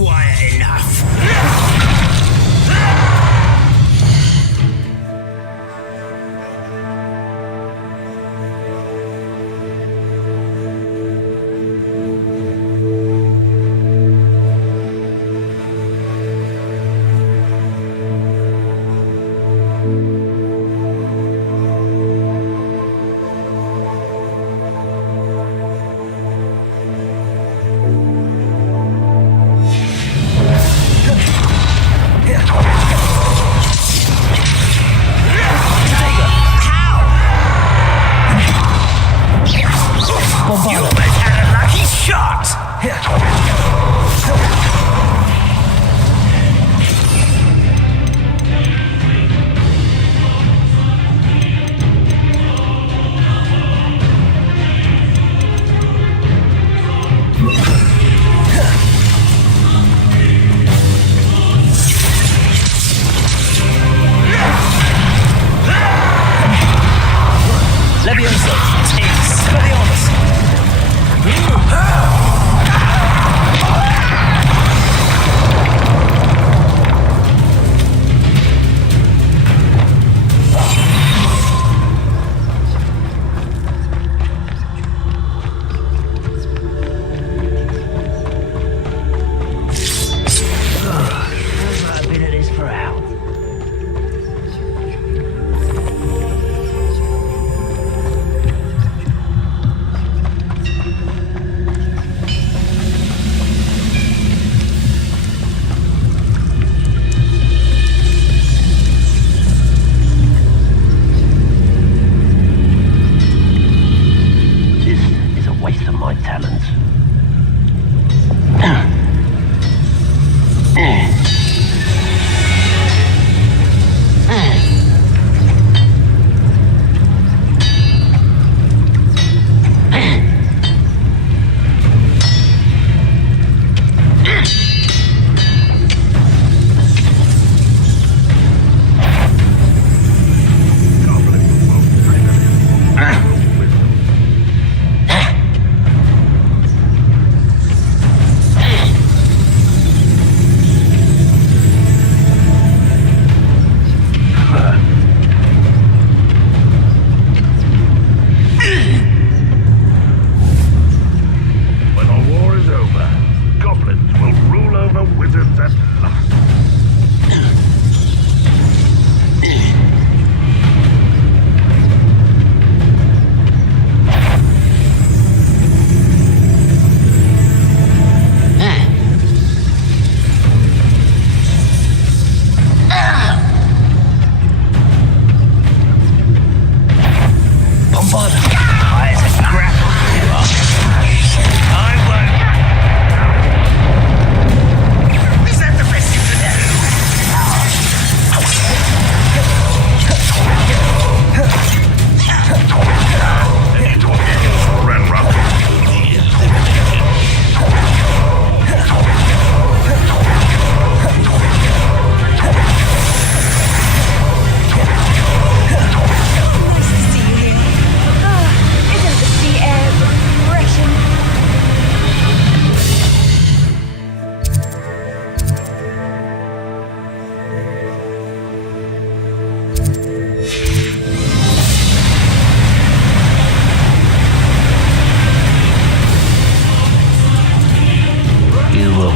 quiet enough.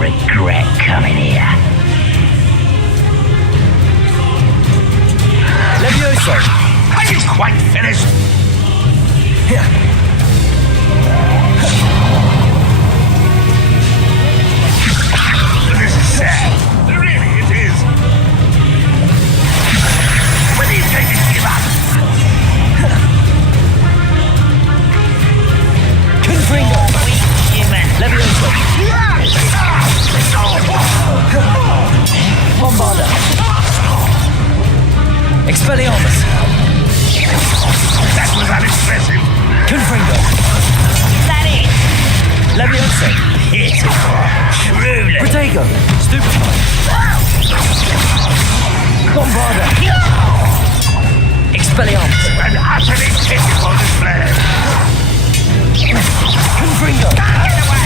regret coming here. Levioso! Are you quite finished? This is sad. Really, it is. When are you going to give up? Confringo! Weak human. Levioso! Bombarda! Expelliarmus! That was unimpressive. Confringo! Is that it? Levioso! Pitiful. Truly. Protego! Stupefy! Bombarda! Expelliarmus! An utterly pitiful display. Confringo! Get away!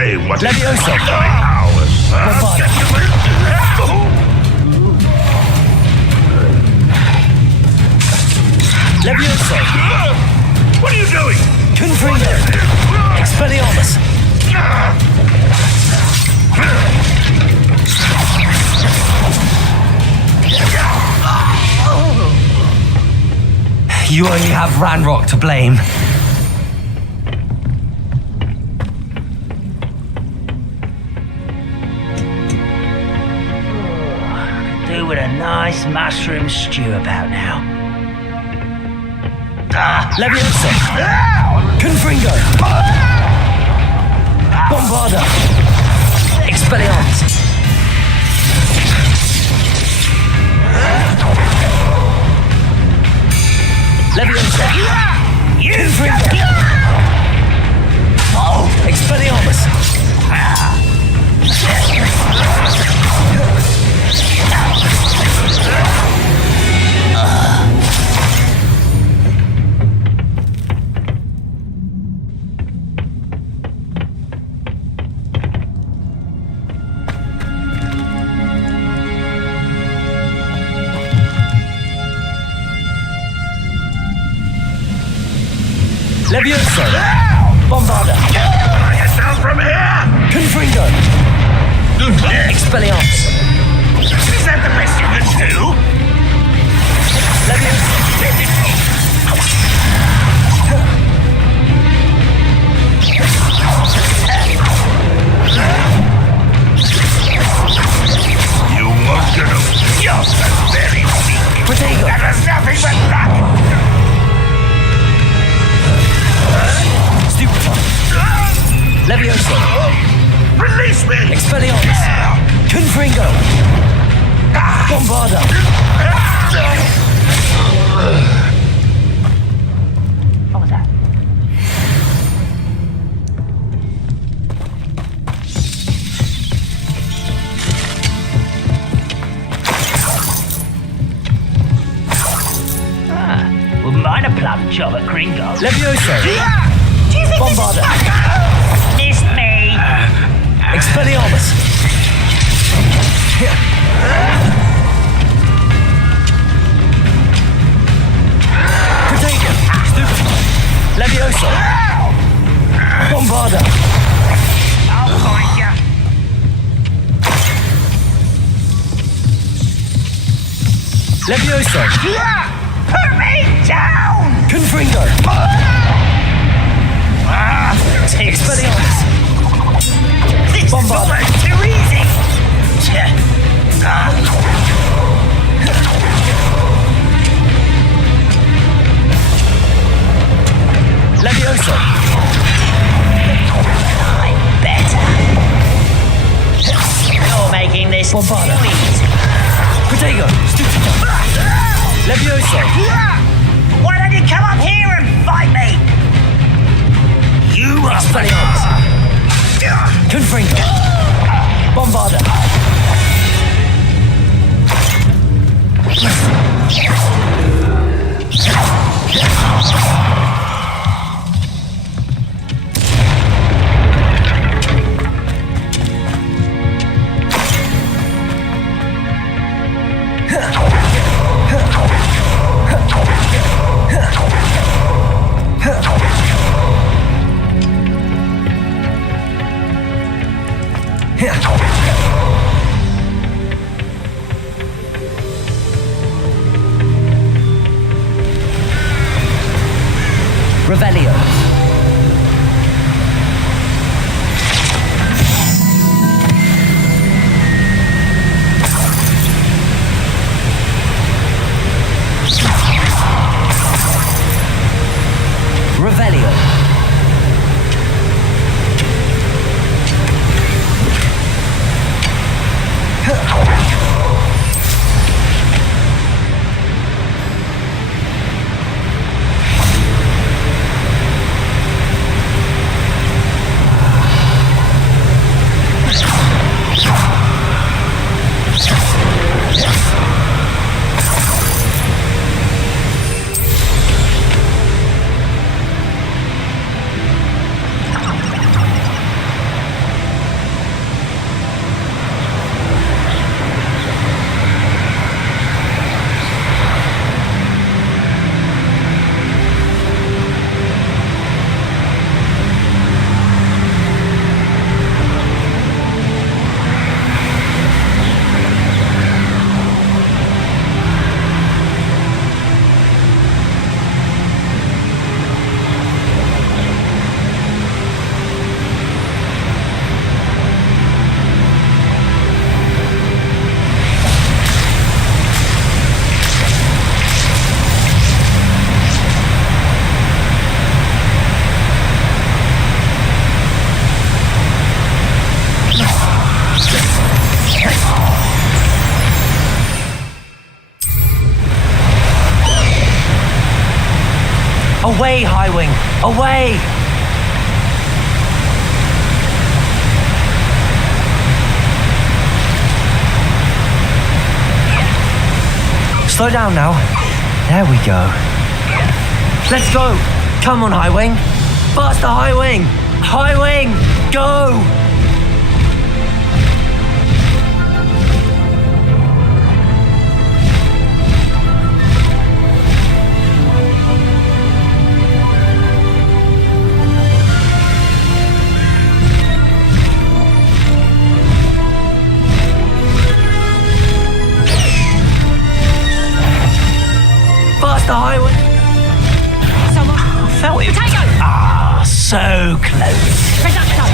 play what Levioso. ours. Bombada. Levioso. What are you doing? Confringo. Expelliarmus. You only have Ranrock to blame. Do with a nice mushroom stew about now. Leviosa. Confringo. Bombarda. Expelliarmus. Leviosa. Confringo. Expelliarmus. Levioso. Bombarda. Get down from here! Confringo. Expelliarmus. Is that the best you can do? Leviosa. You won't get him. You're so very weak. Protego. That was nothing but luck. Stupefy. Levioso. Release me! Expelliarmus. Confringo. Bombarda. What was that? Wouldn't mind a plum job at Gringo. Levioso. Bombarda. Missed me. Expelliarmus. Protego. Stupefy. Levioso. Bombarda. I'll find ya. Levioso. Put me down! Confringo. Expelliarmus. This is Bombarda. almost too easy. Levioso. I'm better. You're making this Bombarda. too easy. Protego. Stupefy. Levioso. Why don't you come up here and fight me? You are Expelliarmus. Confringo. Bombarda. Revelio. Revelio. Away, High Wing! Away! Slow down now. There we go. Let's go! Come on, High Wing! Faster, High Wing! High Wing! Go! Faster, High Wing! Someone. I felt it. Potato! Ah, so close. Reducto!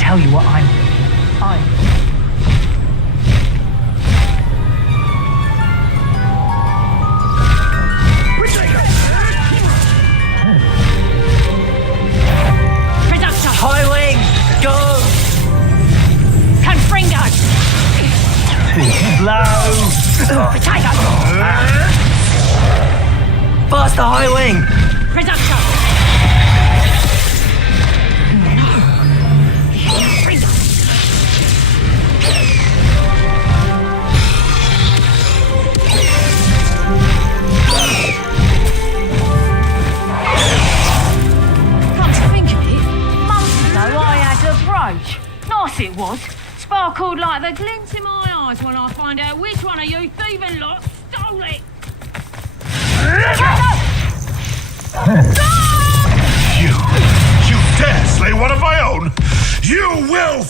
Tell you what I'm thinking. Reducto! High Wing! Go! Confringo! Blow. Potato! Faster, High Wing! Reducto! Come to think of it, months ago I had a brooch. Nice it was. Sparkled like the glint in my eyes when I find out which one of you thieving lot stole it. You dare slay one of my own? You will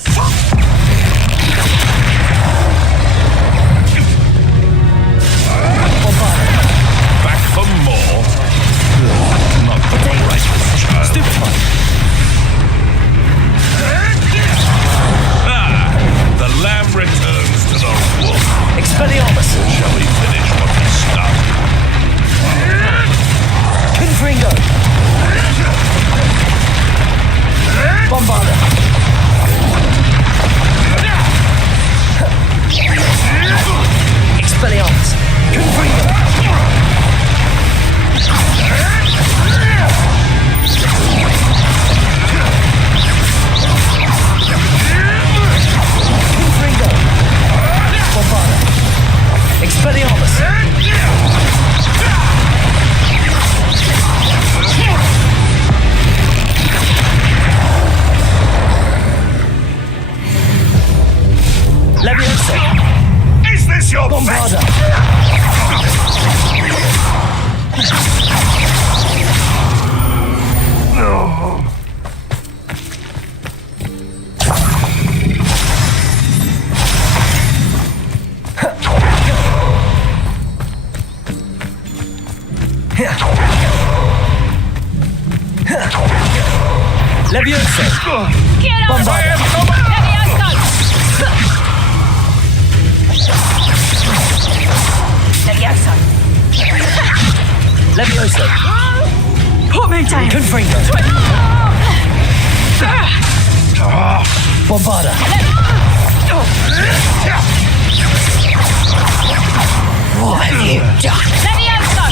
back for more. Not the righteous child. The lamb returns to the wolf. Expelliarmus! Shall we finish what we started? Confringo! Bombarda! Expelliarmus! Confringo! Confringo! Bombarda! Expelliarmus! Leviosa! Is this your Bombarda! Leviosa! Get on! Bombarda! Leviosa! Leviosa! Leviosa! Put me down! Confringo! Bombarda! What have you done? Leviosa!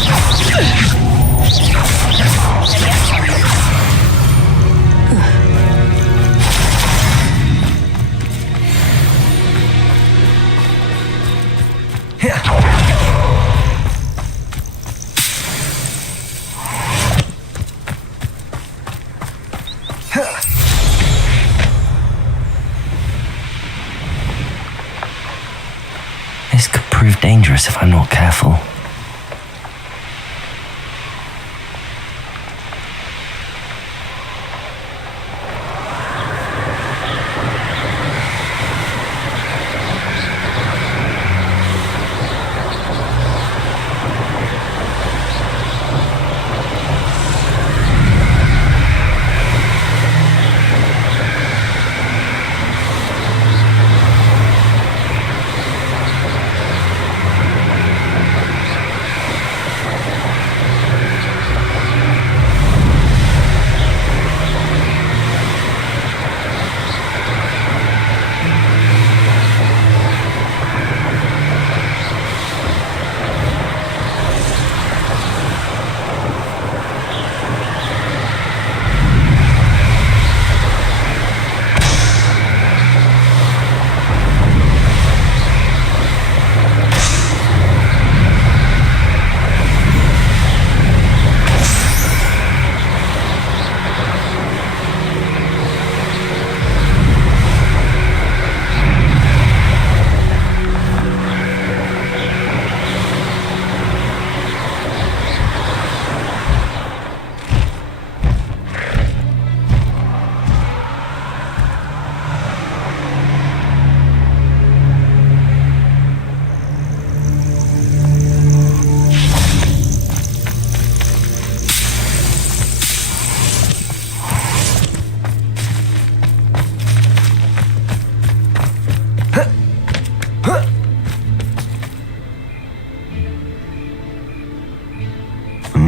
This could prove dangerous if I'm not careful.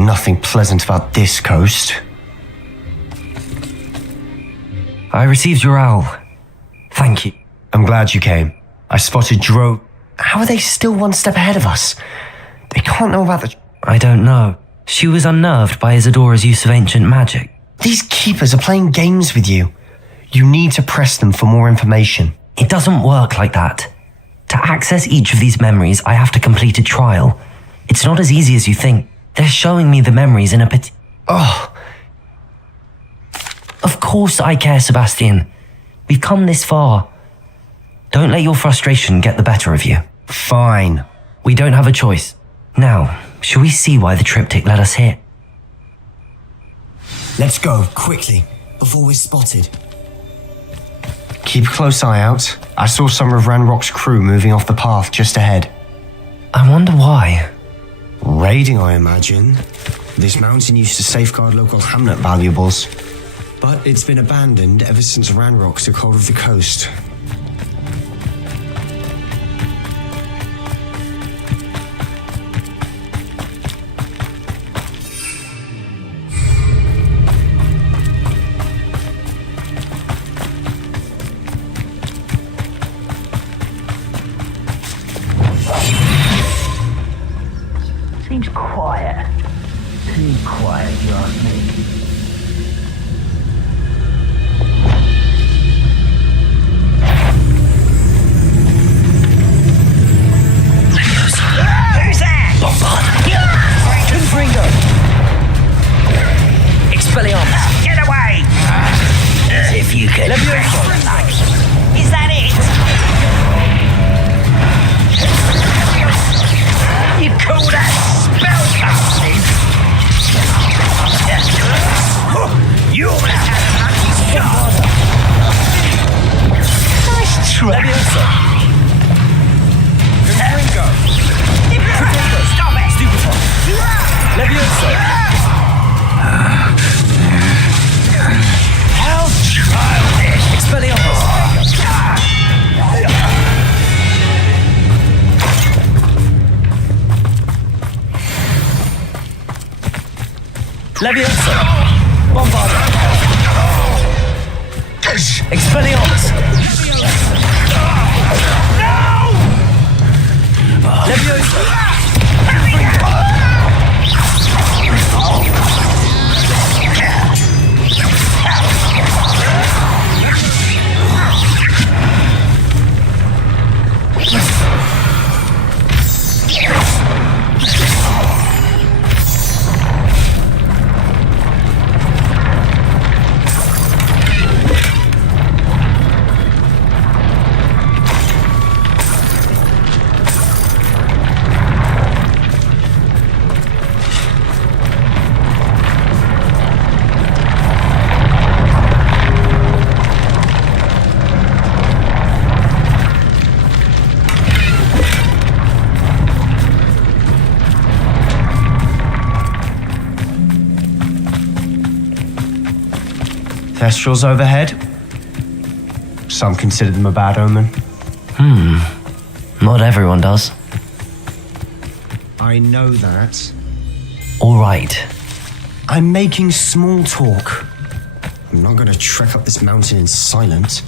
nothing pleasant about this coast. I received your owl. Thank you. I'm glad you came. I spotted Dro... How are they still one step ahead of us? They can't know about the... I don't know. She was unnerved by Isadora's use of ancient magic. These keepers are playing games with you. You need to press them for more information. It doesn't work like that. To access each of these memories, I have to complete a trial. It's not as easy as you think. They're showing me the memories in a Oh. Of course I care, Sebastian. We've come this far. Don't let your frustration get the better of you. Fine. We don't have a choice. Now, shall we see why the triptych led us here? Let's go, quickly, before we're spotted. Keep a close eye out. I saw some of Ranrock's crew moving off the path just ahead. I wonder why. Raiding, I imagine. This mountain used to safeguard local hamlet valuables. But it's been abandoned ever since Ranrock took hold of the coast. Seems quiet. Too quiet, if you ask me. Who's that? Confringo! Expelliarmus! Get away! As if you could. Is that it? You call that spellcasting? You almost had a lucky shot. Nice try. Stop it! Levioso! How childish! Expelliarmus! Levioso! Bombardier! Expelliarmus! Levioso! Thestrals overhead. Some consider them a bad omen. Not everyone does. I know that. All right. I'm making small talk. I'm not going to trek up this mountain in silence.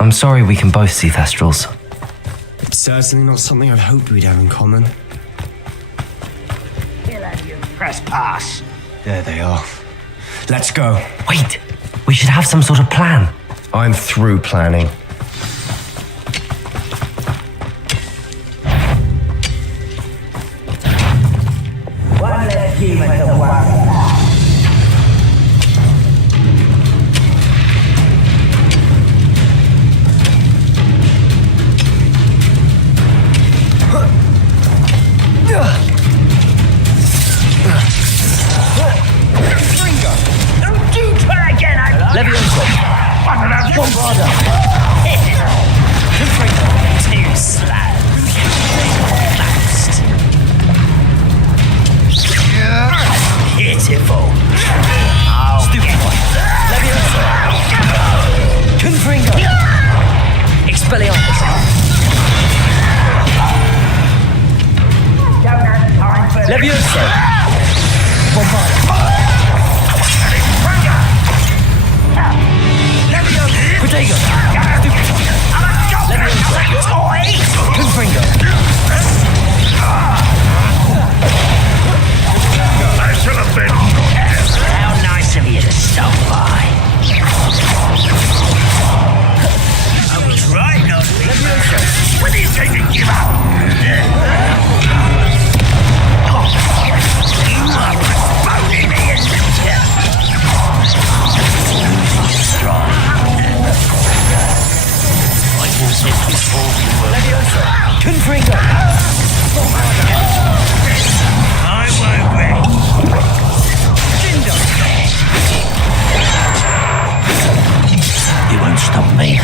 I'm sorry we can both see Thestrals. It's certainly not something I'd hoped we'd have in common. You press pass. There they are. Let's go. Wait, we should have some sort of plan. I'm through planning. One less human to worry. Don't do try again, Levioso. Bombarda. Too slow. Almost. Pitiful. Oh, Stupid one. Levioso. Confringo. Expelliarmus. Don't have time for Levioso. Bombarda. Protego. Stupid one. Levioso. Confringo. I should have been. how nice of you to stop by. I was right not to be. When do you think you give up? You are responding me, isn't you? Strong. I can sit before you were. Levioso. Confringo. I won't wait. You won't stop me.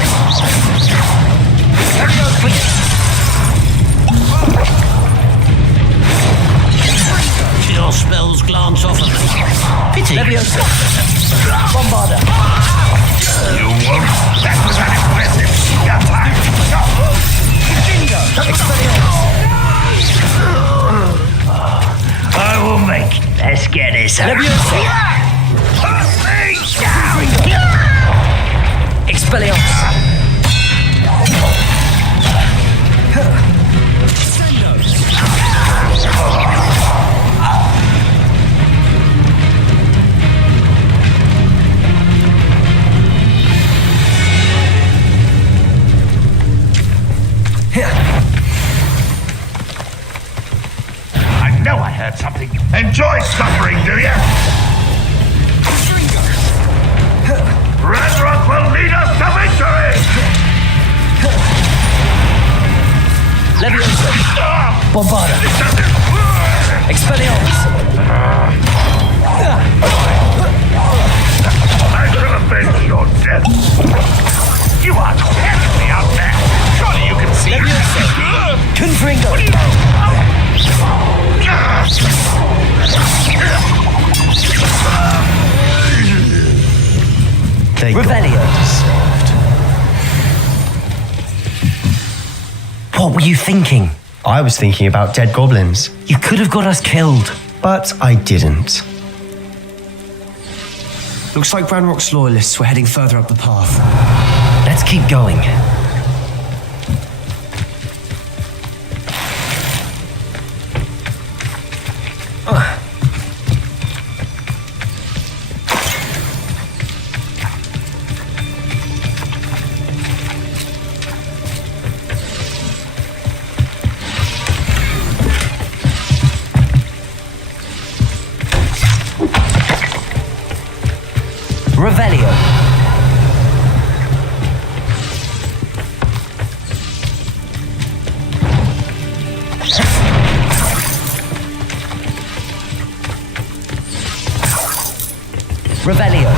Your spells glance off of me. Pity. Levioso. Bombarda. You won't. That was an impressive attack. I will make it. Let's get this out. Levioso. Expelliarmus. I know I heard something. Enjoy suffering, do you? Ranrock will lead us to victory! Levioso. Bombarda. Expelliarmus. I shall avenge your death. You are terribly out there. Surely you can see. Levioso. Confringo. They got Revelio. served. What were you thinking? I was thinking about dead goblins, You could have got us killed. but I didn't. Looks like Ranrock's loyalists were heading further up the path. Let's keep going. Revelio. Revelio.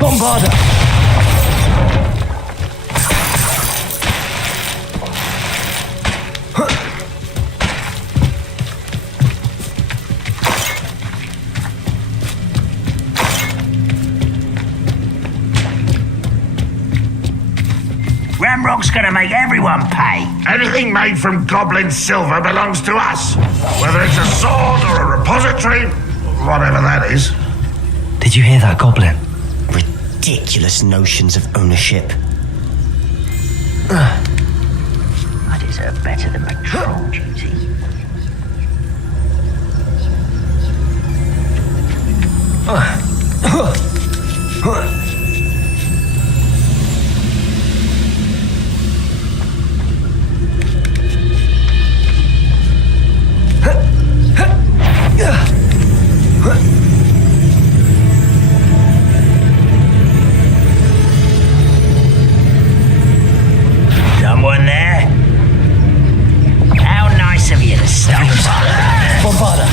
Bombarda. Ramrock's gonna make everyone pay. Anything made from goblin silver belongs to us. Whether it's a sword or a repository, whatever that is. Did you hear that, Goblin? Ridiculous notions of ownership. I deserve better than patrol duty. Someone there? How nice of you to stop by. Bombarda!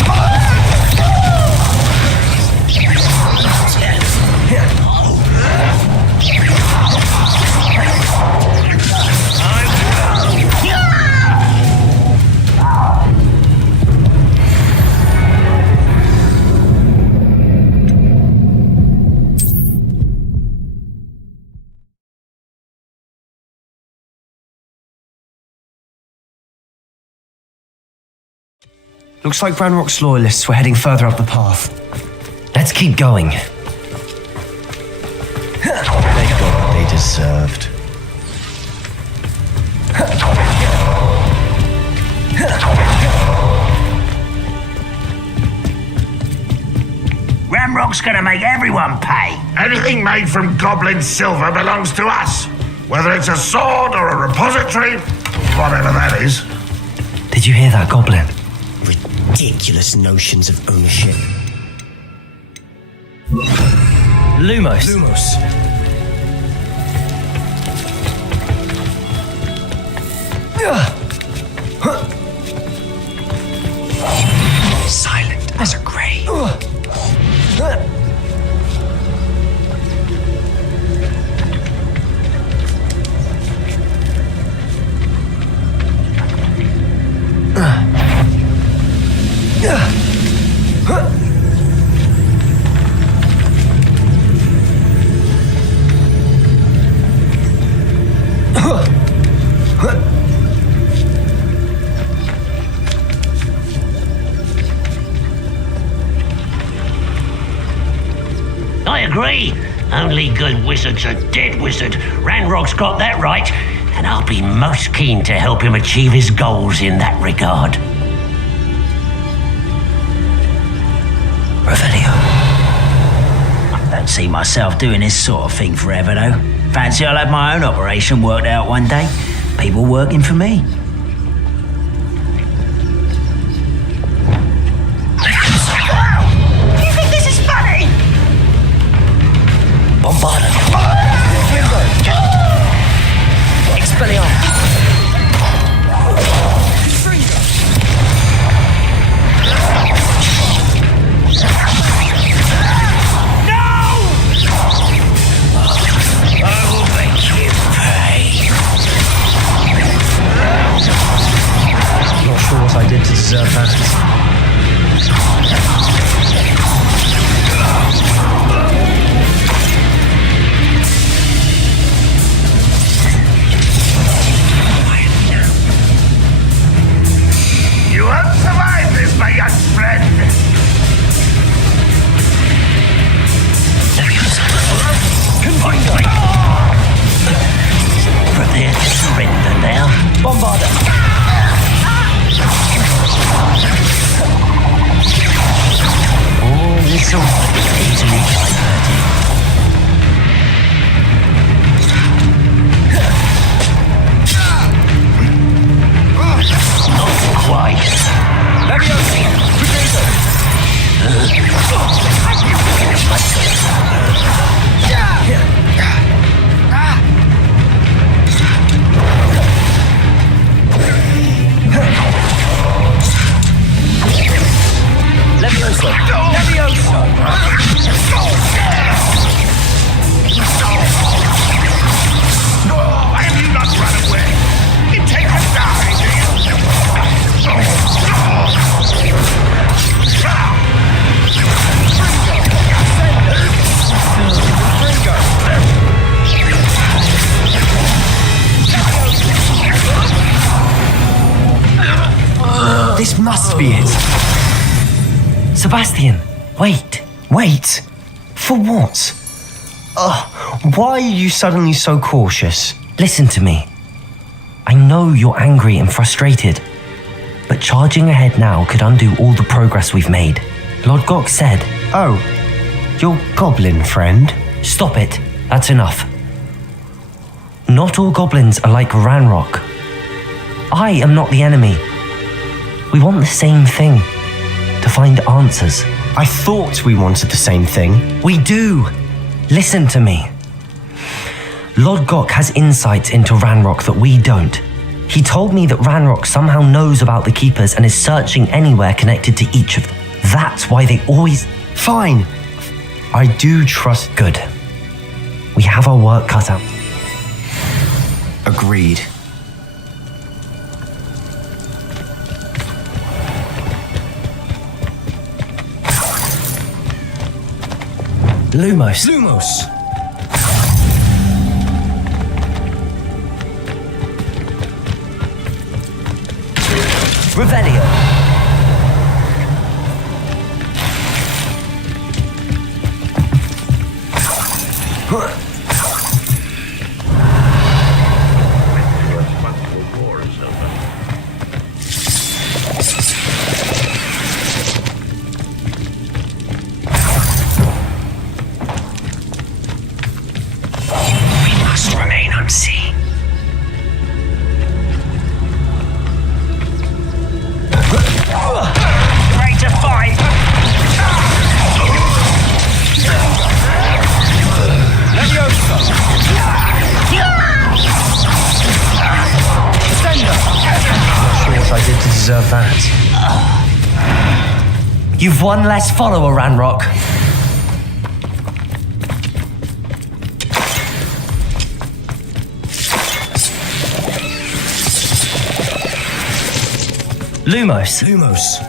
Looks like Ranrock's loyalists were heading further up the path. Let's keep going. They got what they deserved. Ramrock's gonna make everyone pay. Anything made from goblin silver belongs to us. Whether it's a sword or a repository, whatever that is. Did you hear that, Goblin? Ridiculous notions of ownership. Lumos. Silent as a grave. I agree. Only good wizard's a dead wizard. Ranrock's got that right, and I'll be most keen to help him achieve his goals in that regard. Revelio. I don't see myself doing this sort of thing forever, though. Fancy I'll have my own operation worked out one day. People working for me. You think this is funny? Bombarda. Expelliarmus. Not sure what I did to deserve that. You won't survive this, my young friend. Prepare to surrender now. Bombarda. Oh, this will be easily diverted. Not quite. Levioso. Levioso. must be it. Sebastian, wait. Wait? For what? Why are you suddenly so cautious? Listen to me. I know you're angry and frustrated, but charging ahead now could undo all the progress we've made. Lord Gok said... Oh, your goblin friend? Stop it. That's enough. Not all goblins are like Ranrock. I am not the enemy. We want the same thing. To find answers. I thought we wanted the same thing. We do. Listen to me. Lord Gok has insights into Ranrock that we don't. He told me that Ranrock somehow knows about the Keepers and is searching anywhere connected to each of them. That's why they always... Fine. I do trust... Good. We have our work cut out. Agreed. Lumos. Lumos! Revelio. We must remain unseen. Ready to fight! What I did to deserve that. You've one less follower, Ranrock. Lumos. Lumos.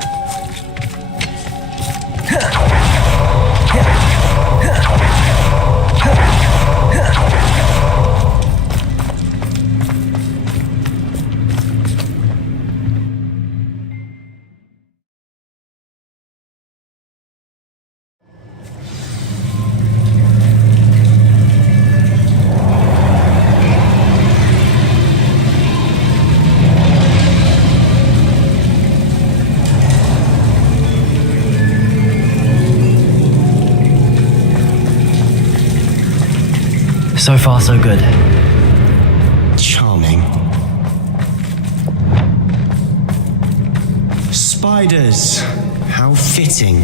So far, so good. Charming. Spiders. How fitting.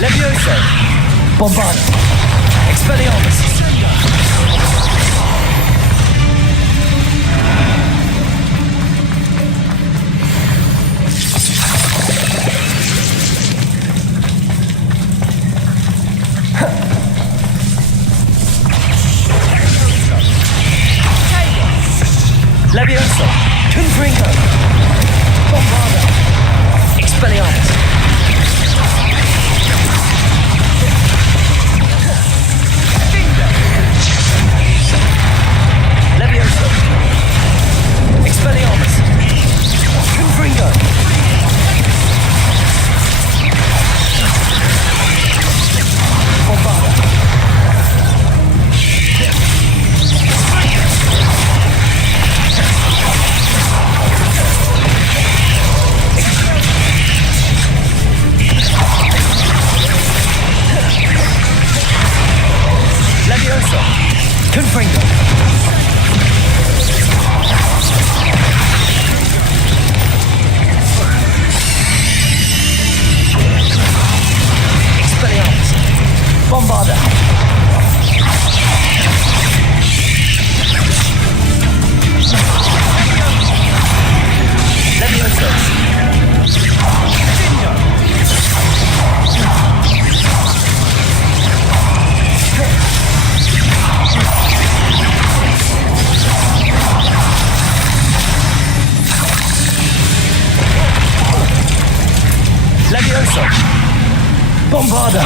Levioso. Bombard. Expelliarmus. Levioso. Confringo. Bombarda. Expelliarmus. Levioso. Expelliarmus. Confringo. Bombarda. Levioso. Confringo. Expelliarmus. Bombarda. Levioso. Bombarder!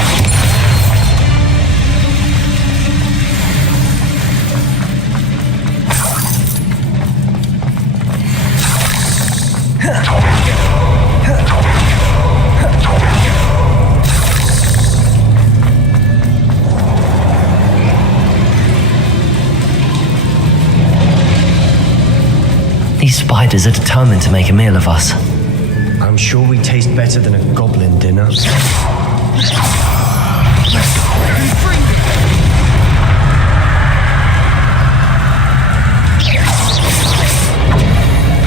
These spiders are determined to make a meal of us. I'm sure we taste better than a goblin dinner.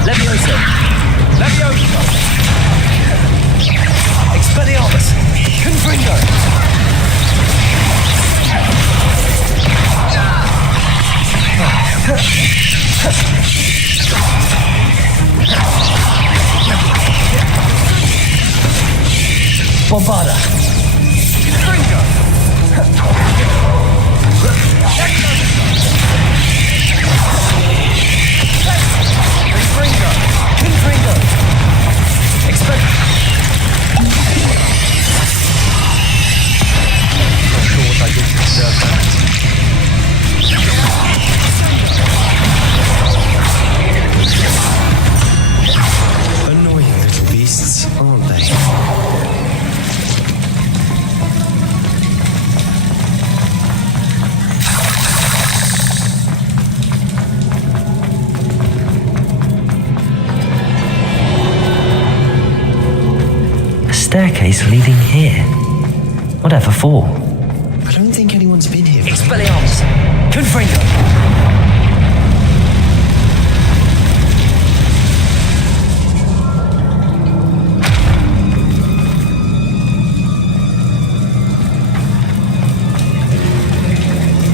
Leviosa! Leviosa! Expelliarmus! Confringo! Bombarda! Confringo! Confringo! Confringo! Expect... Not sure what I did to deserve that. Annoying little beasts, aren't they? A staircase leading here. Whatever for? I don't think anyone's been here. Expelliarmus! Confringo!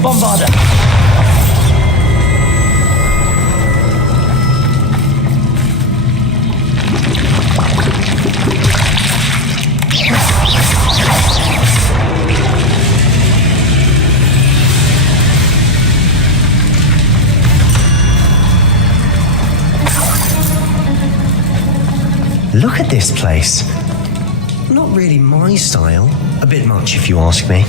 Bombarda! Look at this place. Not really my style. A bit much, if you ask me.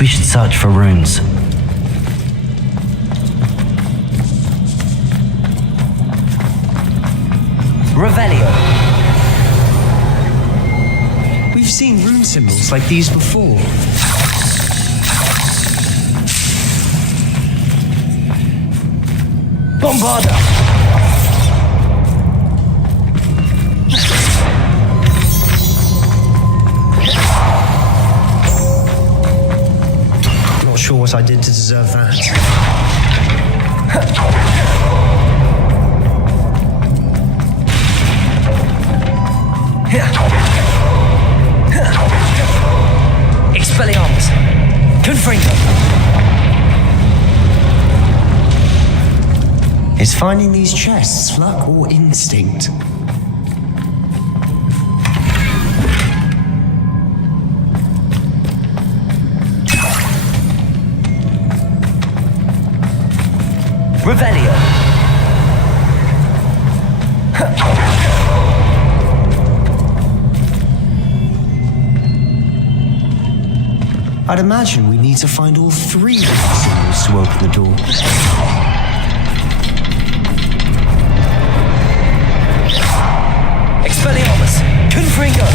Perhaps we should search for runes. Revelio. We've seen rune symbols like these before. Bombarda. Not sure what I did to deserve that. Expelliarmus. Confringo. Is finding these chests luck or instinct? Revelio. I'd imagine we need to find all three of these symbols to open the door. Expelliarmus. Confringo.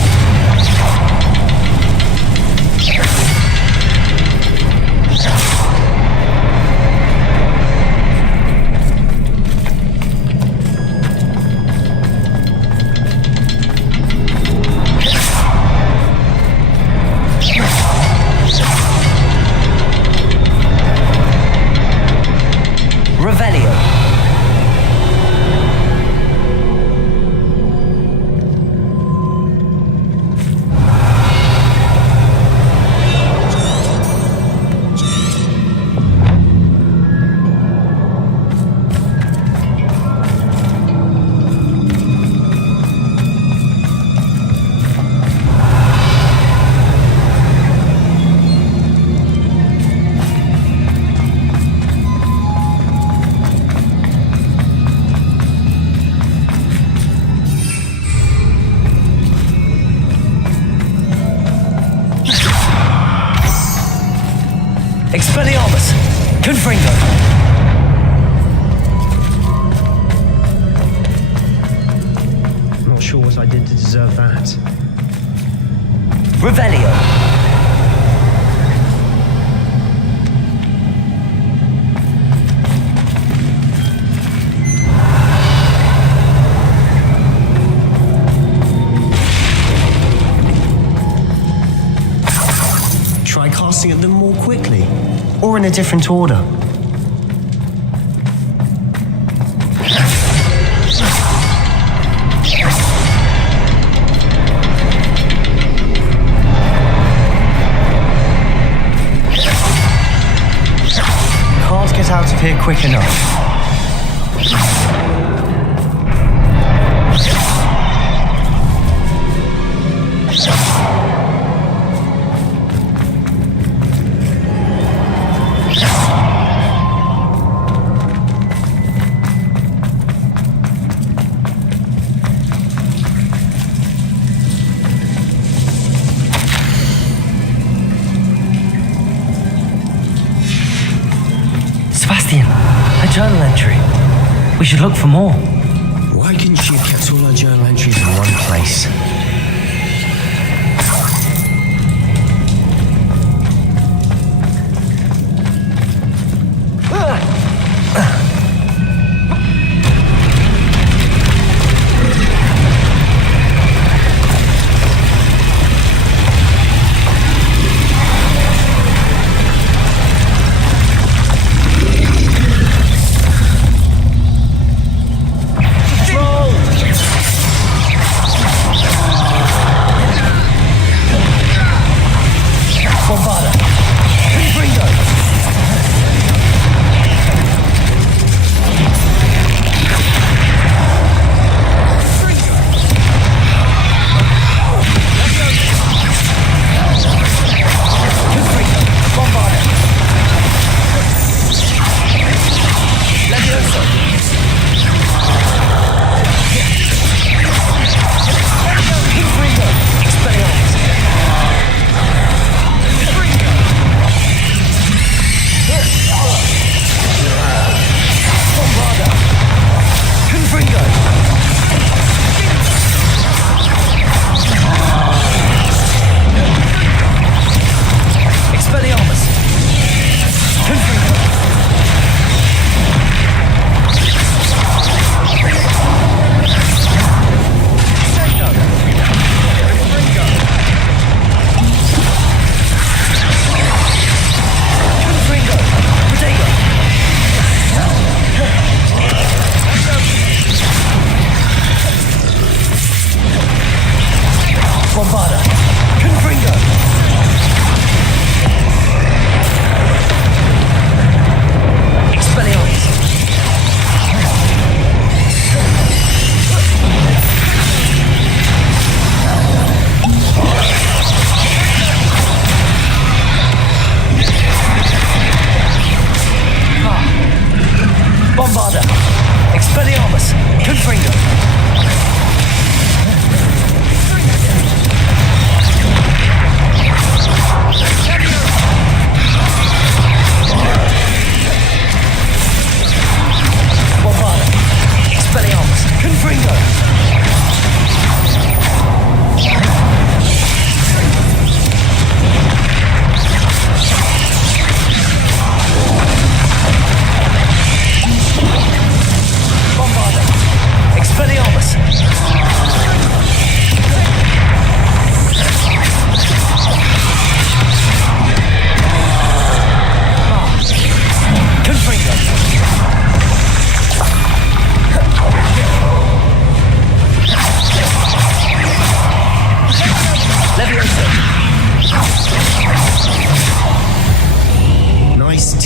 Revelio. Expelliarmus. Confringo. Not sure what I did to deserve that. Revelio. Try casting at them more quickly, or in a different order. Can't get out of here quick enough. Sebastian, a journal entry. We should look for more. Why couldn't she have kept all her journal entries in one place?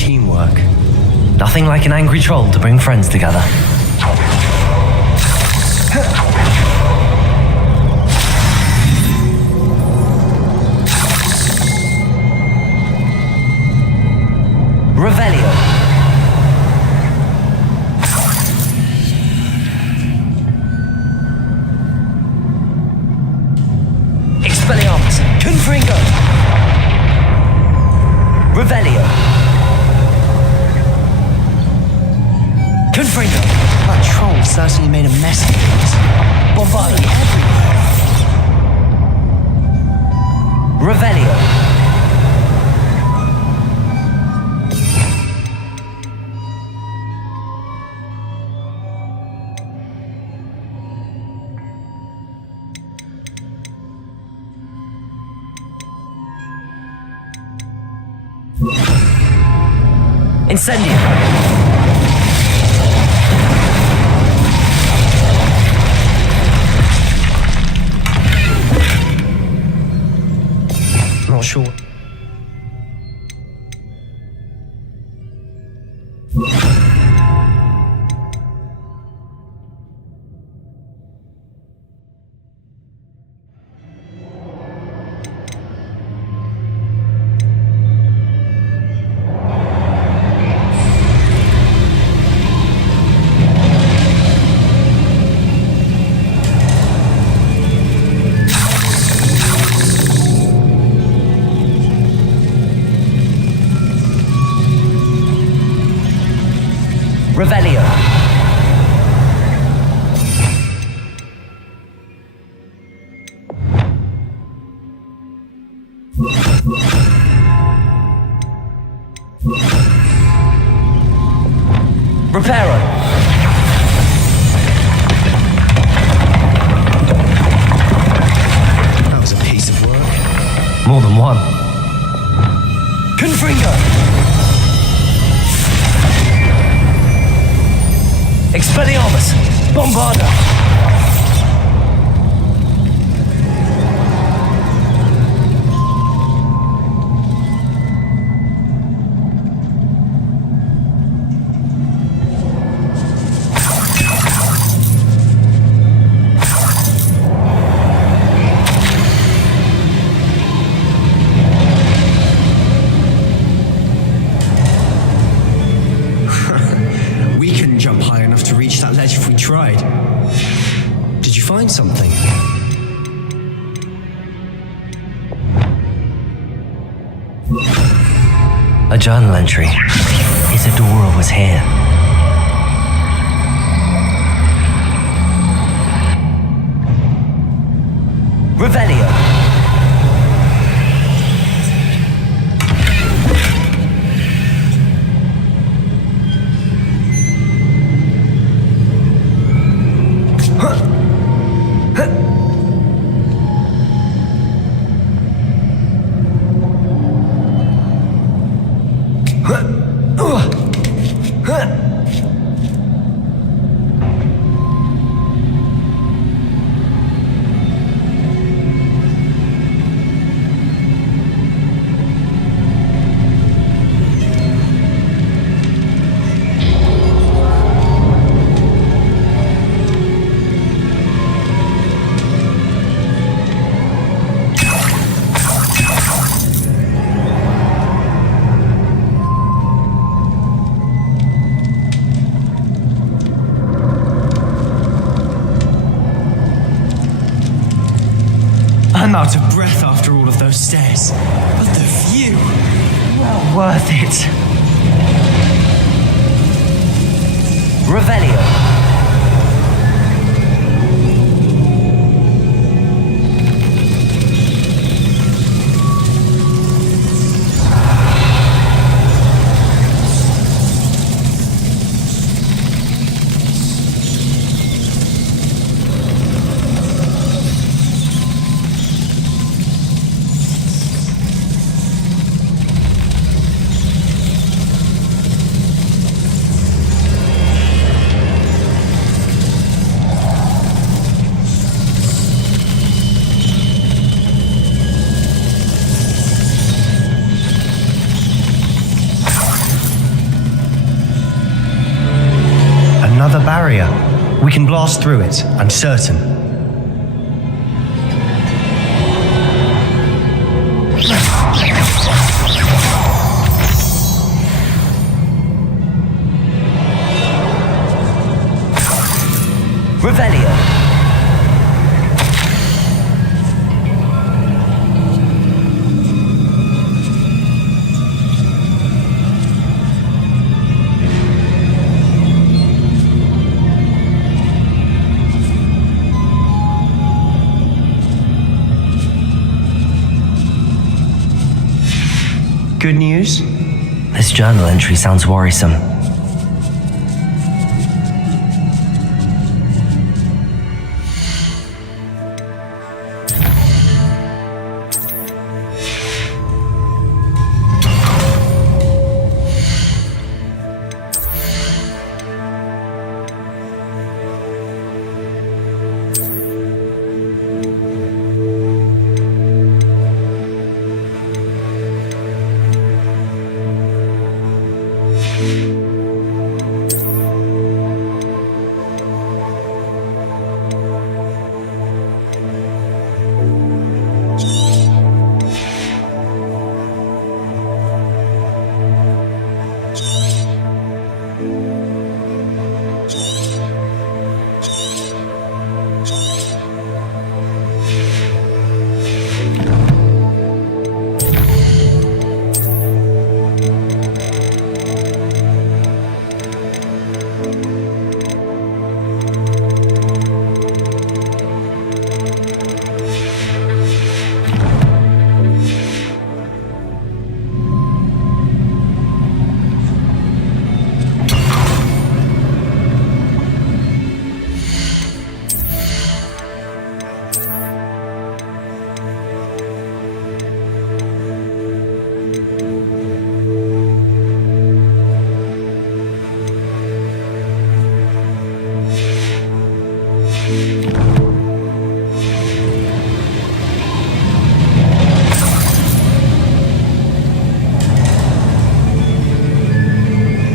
teamwork. Nothing like an angry troll to bring friends together. Revelio. Expelliarmus. Confringo. Revelio. Confringo. That troll certainly made a mess of things. Bombardier everywhere. Revelio. Incendio. Not sure. Revelio. Reparo. That was a piece of work. More than one. Confringo. Expelliarmus! Bombarda! We couldn't jump high enough to reach that ledge if we tried. Did you find something? A journal entry. Isadora was here. Revelio. I'm out of breath after all of those stairs. But the view! Well worth it. Revelio. We can blast through it, I'm certain. Revelio. Good news? This journal entry sounds worrisome.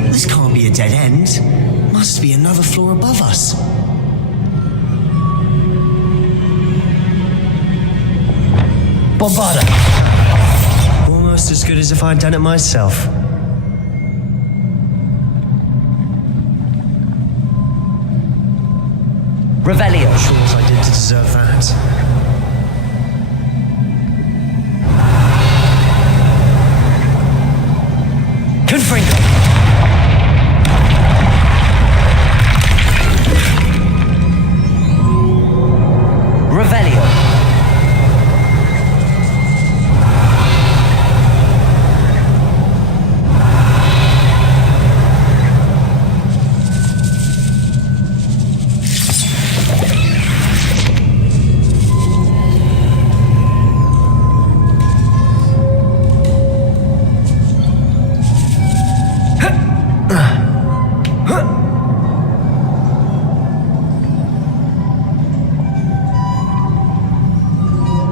This can't be a dead end. Must be another floor above us. Bombarda. Almost as good as if I'd done it myself. Revelio. Not sure what I did to deserve that. Confringo. Revelio.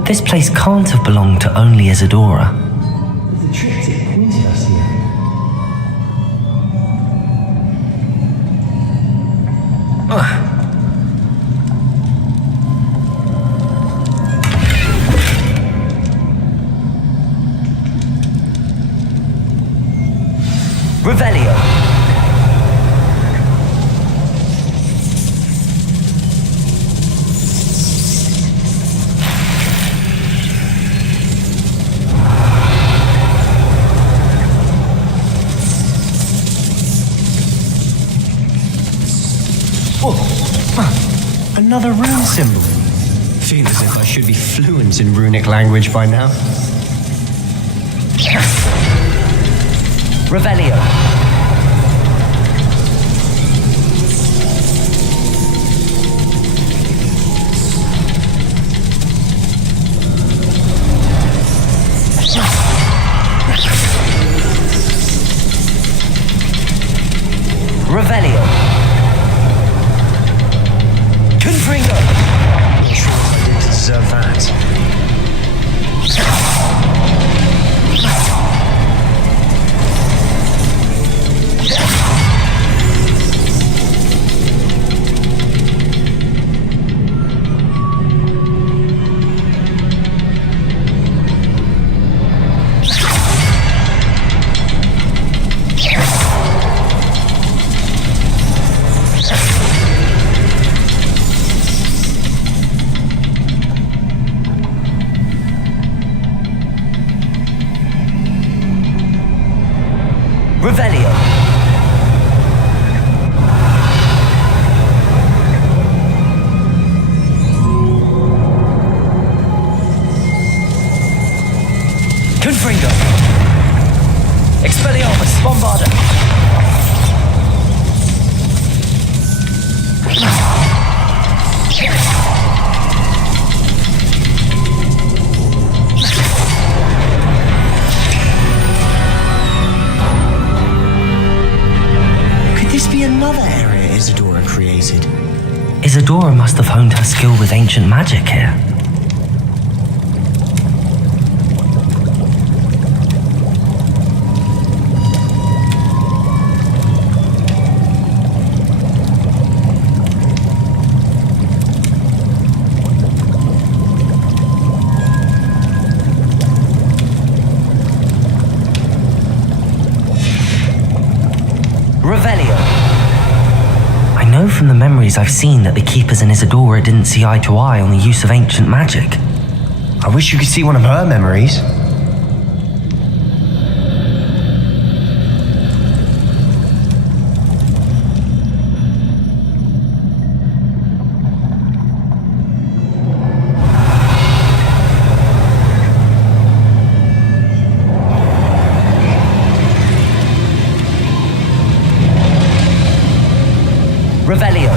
This place can't have belonged to only Isadora. The triptych pointed us here. Revelio. Another rune symbol. Feel as if I should be fluent in runic language by now. Revelio. Revelio. Confringo. Not sure what I did to deserve that. Revelio. Confringo. Expelliarmus. Bombarda. Could this be another area Isadora created? Isadora must have honed her skill with ancient magic here. From the memories I've seen that the Keepers and Isadora didn't see eye to eye on the use of ancient magic. I wish you could see one of her memories. Revelio.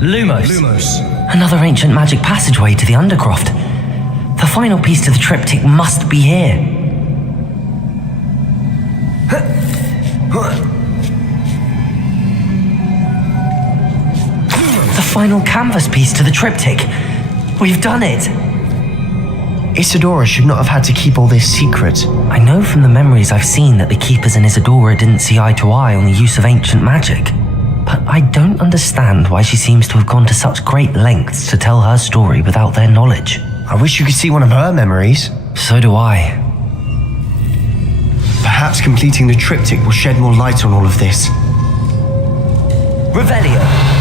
Lumos. Another ancient magic passageway to the Undercroft. The final piece to the triptych must be here. The final canvas piece to the triptych. We've done it. Isadora should not have had to keep all this secret. I know from the memories I've seen that the Keepers and Isadora didn't see eye to eye on the use of ancient magic. But I don't understand why she seems to have gone to such great lengths to tell her story without their knowledge. I wish you could see one of her memories. So do I. Perhaps completing the triptych will shed more light on all of this. Revelio.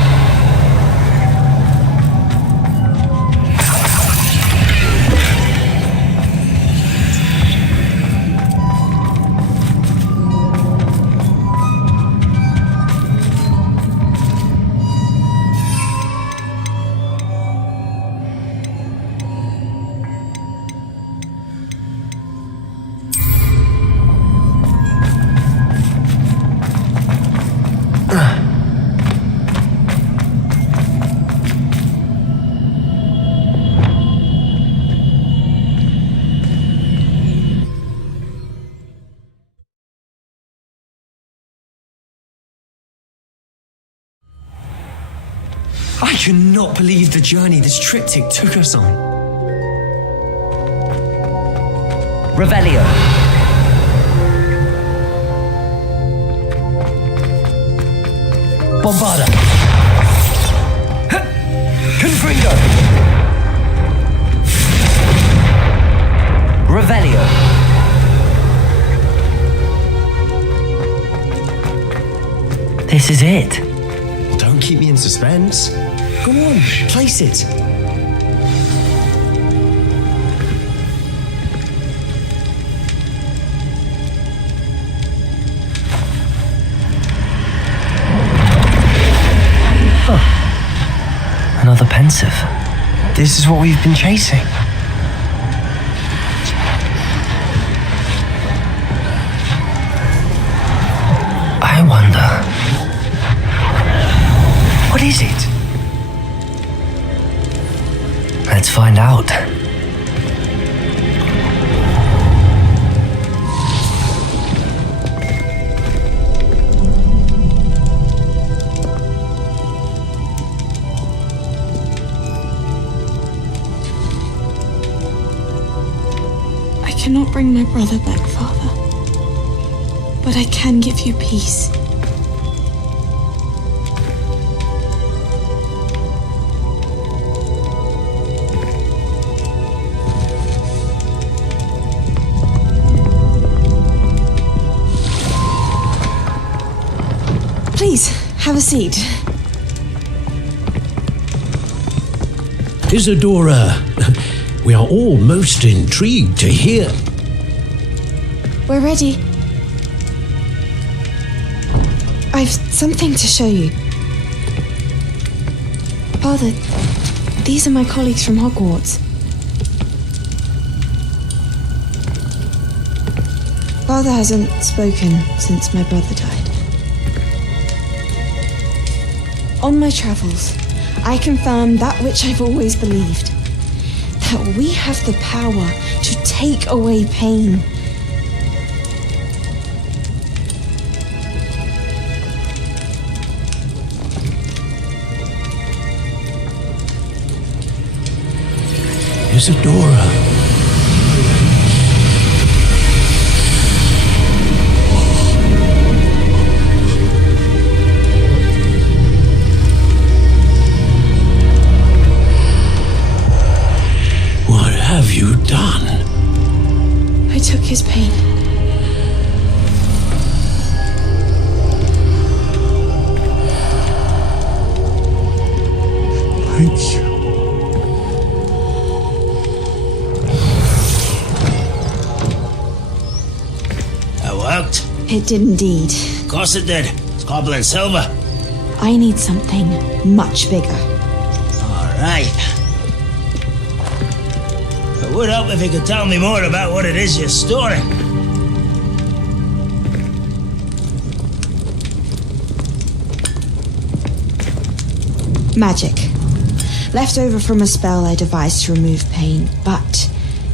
I cannot believe the journey this triptych took us on. Revelio. Bombarda. Confringo. Revelio. This is it. Don't keep me in suspense. Go on, place it. Another pensive. This is what we've been chasing. I wonder. What is it? Let's find out. I cannot bring my brother back, Father. But I can give you peace. Have a seat. Isadora, we are all most intrigued to hear. We're ready. I've something to show you. Father, these are my colleagues from Hogwarts. Father hasn't spoken since my brother died. On my travels, I confirmed that which I've always believed. That we have the power to take away pain. Isadora. What have you done? I took his pain. Thank you. That worked. It did indeed. Of course it did. It's goblin silver. I need something much bigger. All right. It would help if you could tell me more about what it is you're storing. Magic. Left over from a spell I devised to remove pain, but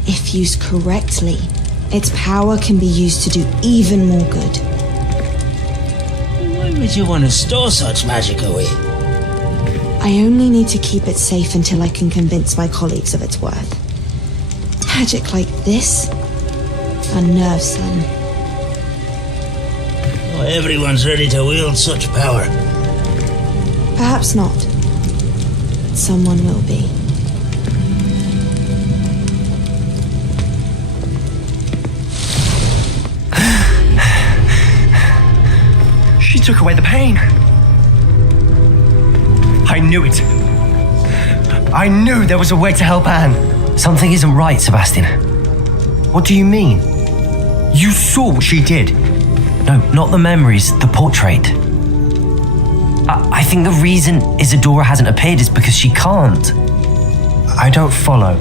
if used correctly, its power can be used to do even more good. Why would you want to store such magic away? I only need to keep it safe until I can convince my colleagues of its worth. Magic like this unnerves them. Not everyone's ready to wield such power. Perhaps not. Someone will be. She took away the pain. I knew it. I knew there was a way to help Anne. Something isn't right, Sebastian. What do you mean? You saw what she did. No, not the memories, the portrait. I think the reason Isadora hasn't appeared is because she can't. I don't follow.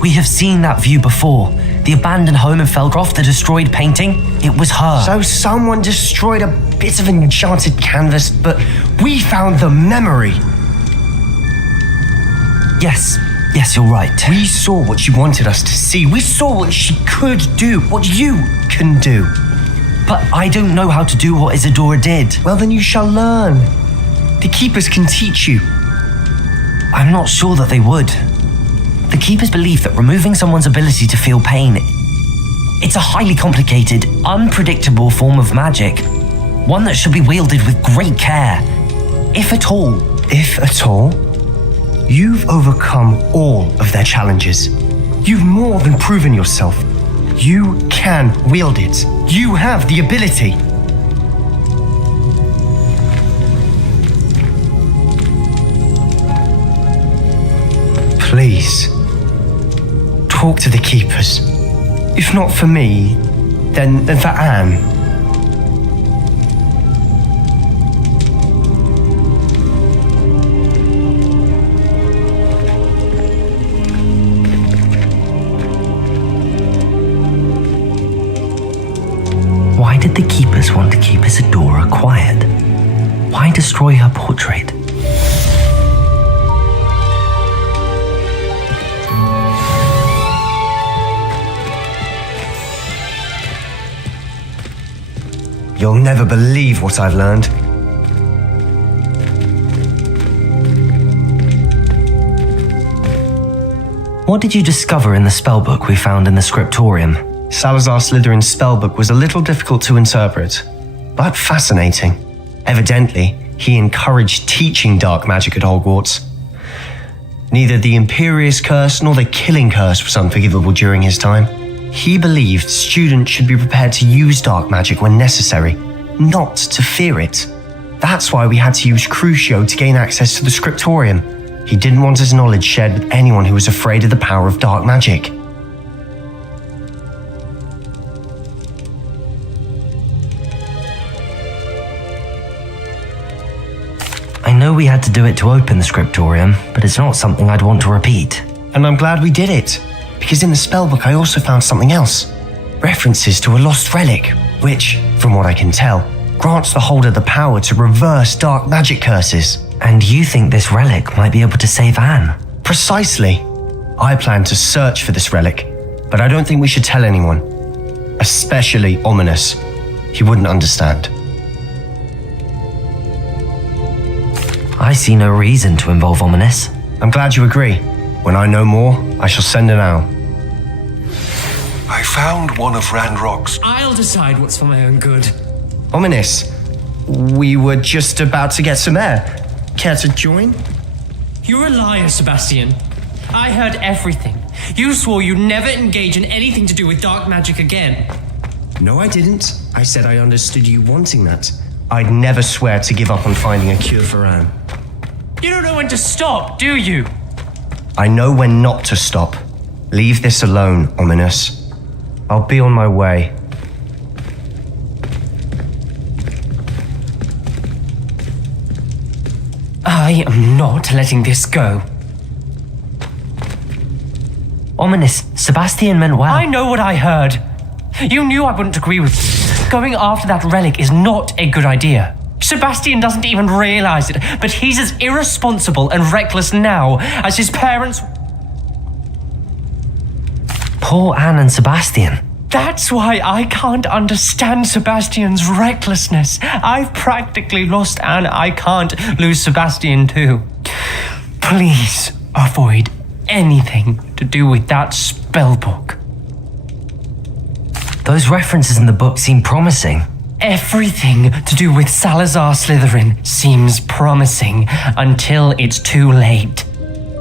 We have seen that view before. The abandoned home in Felgroth, the destroyed painting, it was her. So someone destroyed a bit of enchanted canvas, but we found the memory. Yes, you're right. We saw what she wanted us to see. We saw what she could do, what you can do. But I don't know how to do what Isadora did. Well, then you shall learn. The Keepers can teach you. I'm not sure that they would. The Keepers believe that removing someone's ability to feel pain, it's a highly complicated, unpredictable form of magic. One that should be wielded with great care. If at all. If at all? You've overcome all of their challenges. You've more than proven yourself. You can wield it. You have the ability. Please, talk to the Keepers. If not for me, then for Anne. Why did the Keepers want to keep Isadora quiet? Why destroy her portrait? You'll never believe what I've learned. What did you discover in the spellbook we found in the scriptorium? Salazar Slytherin's spellbook was a little difficult to interpret, but fascinating. Evidently, he encouraged teaching dark magic at Hogwarts. Neither the Imperious Curse nor the Killing Curse was unforgivable during his time. He believed students should be prepared to use dark magic when necessary, not to fear it. That's why we had to use Crucio to gain access to the scriptorium. He didn't want his knowledge shared with anyone who was afraid of the power of dark magic. I know we had to do it to open the scriptorium, but it's not something I'd want to repeat. And I'm glad we did it, because in the spellbook I also found something else. References to a lost relic, which, from what I can tell, grants the holder the power to reverse dark magic curses. And you think this relic might be able to save Anne? Precisely. I plan to search for this relic, but I don't think we should tell anyone. Especially Ominous. He wouldn't understand. I see no reason to involve Ominous. I'm glad you agree. When I know more, I shall send an owl. I found one of Ranrock's. I'll decide what's for my own good. Ominous, we were just about to get some air. Care to join? You're a liar, Sebastian. I heard everything. You swore you'd never engage in anything to do with dark magic again. No, I didn't. I said I understood you wanting that. I'd never swear to give up on finding a cure for Anne. You don't know when to stop, do you? I know when not to stop. Leave this alone, Ominous. I'll be on my way. I am not letting this go. Ominous, Sebastian meant well. I know what I heard. You knew I wouldn't agree with you. Going after that relic is not a good idea. Sebastian doesn't even realize it, but he's as irresponsible and reckless now as his parents. Poor Anne and Sebastian. That's why I can't understand Sebastian's recklessness. I've practically lost Anne. I can't lose Sebastian too. Please avoid anything to do with that spellbook. Those references in the book seem promising. Everything to do with Salazar Slytherin seems promising until it's too late.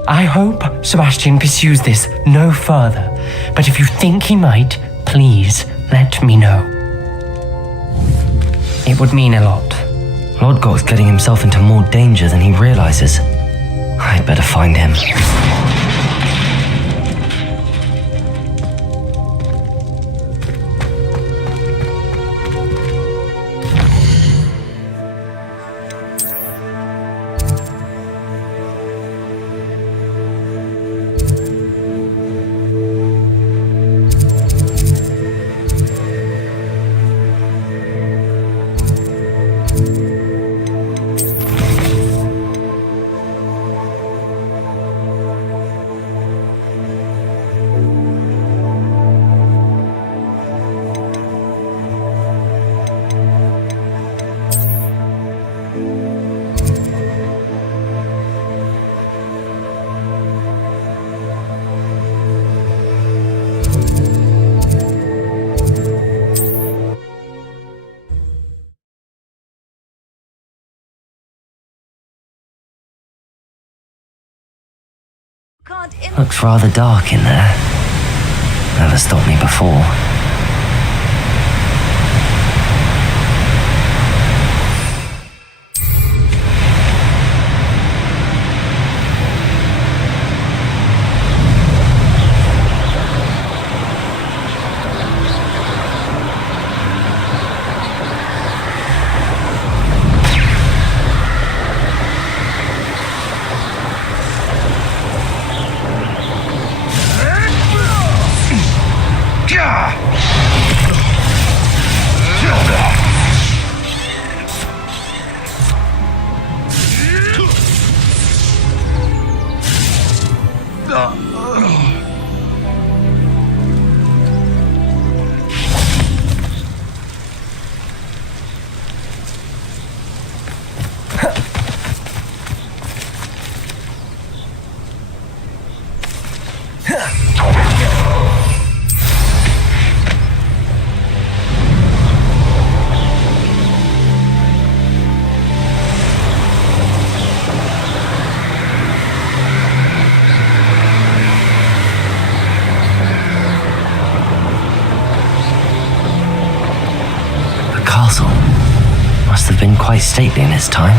I hope Sebastian pursues this no further, but if you think he might, please let me know. It would mean a lot. Lodgok's getting himself into more danger than he realizes. I'd better find him. Looks rather dark in there. Never stopped me before. Must have been quite stately in his time.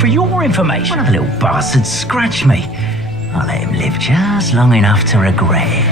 For your information, one of the little bastards scratched me. I'll let him live just long enough to regret it.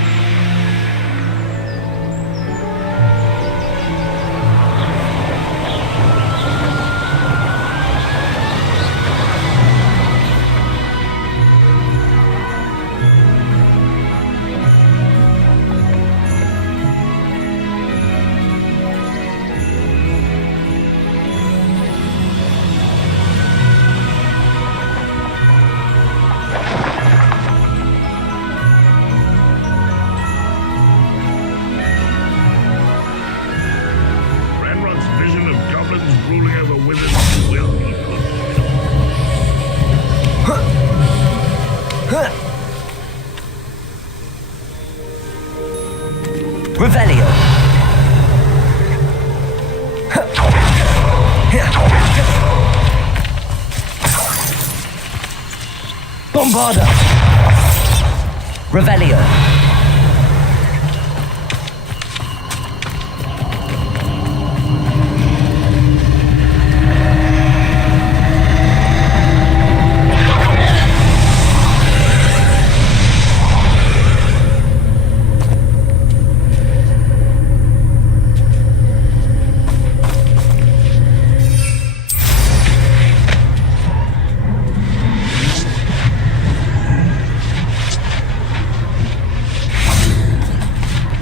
Revelio. Bombarda. Revelio.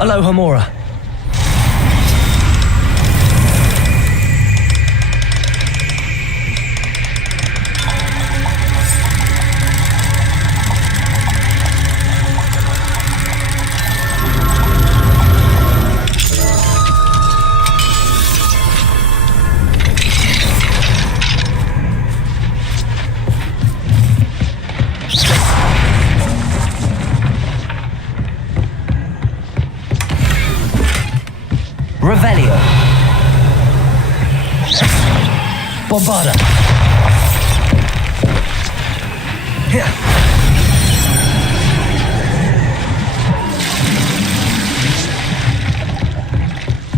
Aloha Mora. Revelio. Bombarda.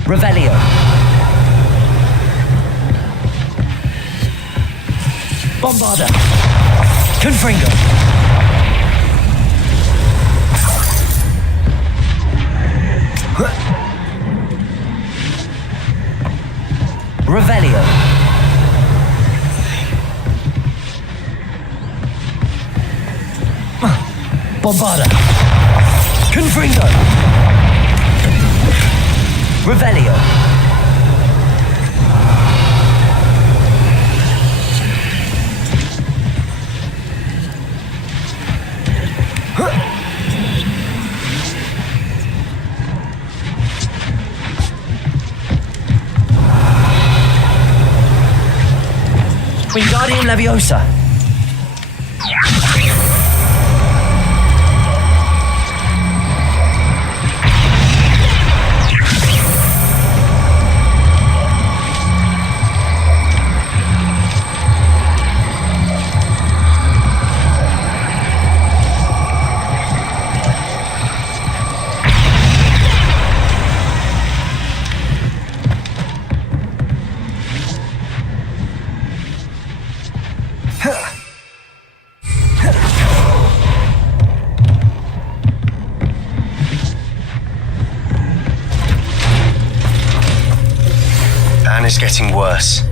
Revelio. Bombarda. Confringo. Revelio. Bombarda. Confringo. Revelio. Wingardium Leviosa. Is getting worse.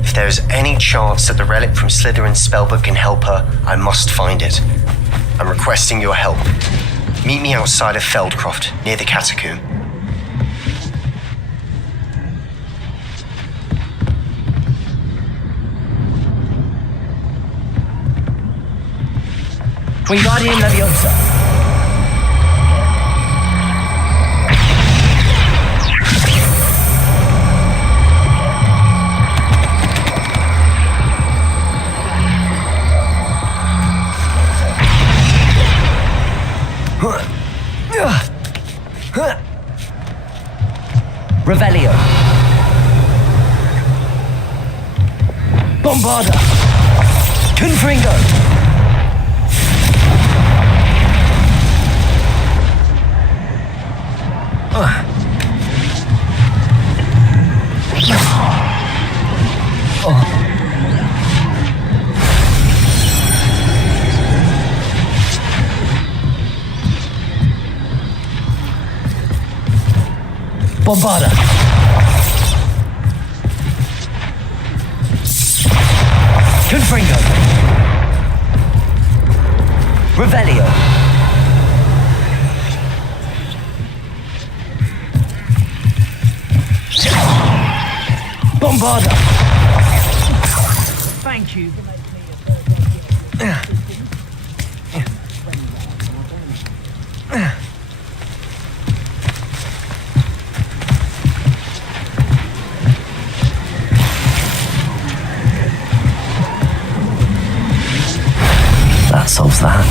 If there is any chance that the relic from Slytherin's spellbook can help her, I must find it. I'm requesting your help. Meet me outside of Feldcroft, near the catacomb. Wingardium Leviosa. Revelio. Bombarda. Confringo. Bombarda. Confringo. Revelio. Bombarda. Thank you. That solves that.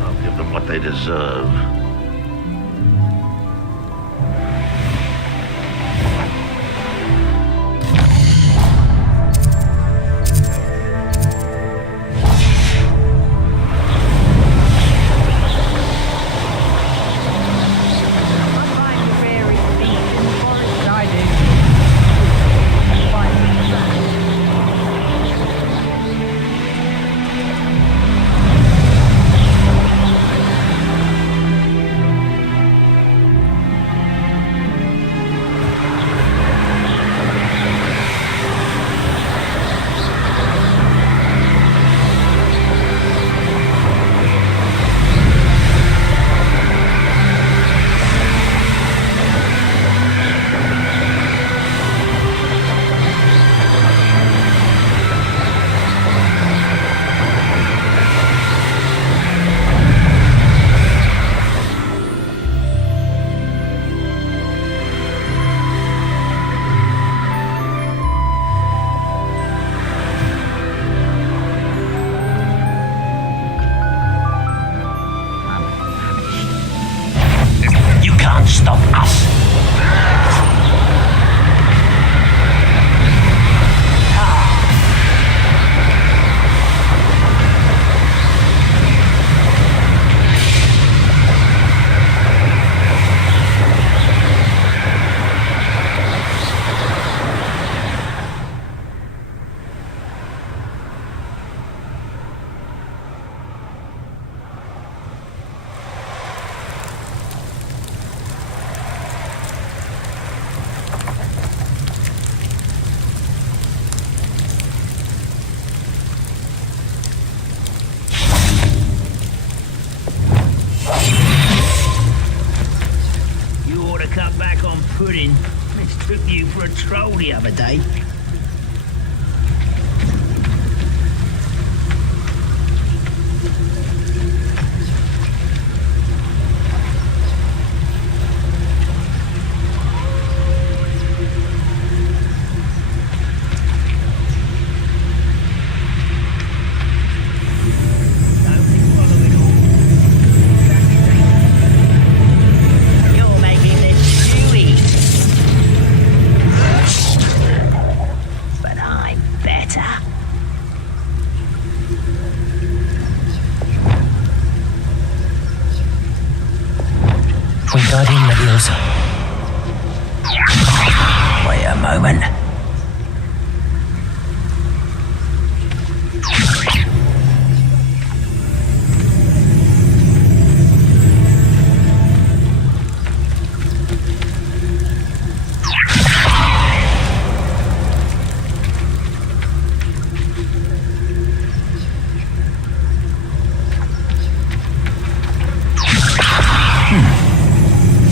I'll give them what they deserve. Stop us. Cut back on pudding. Mistook you for a troll the other day. Wingardium Leviosa. Wait a moment.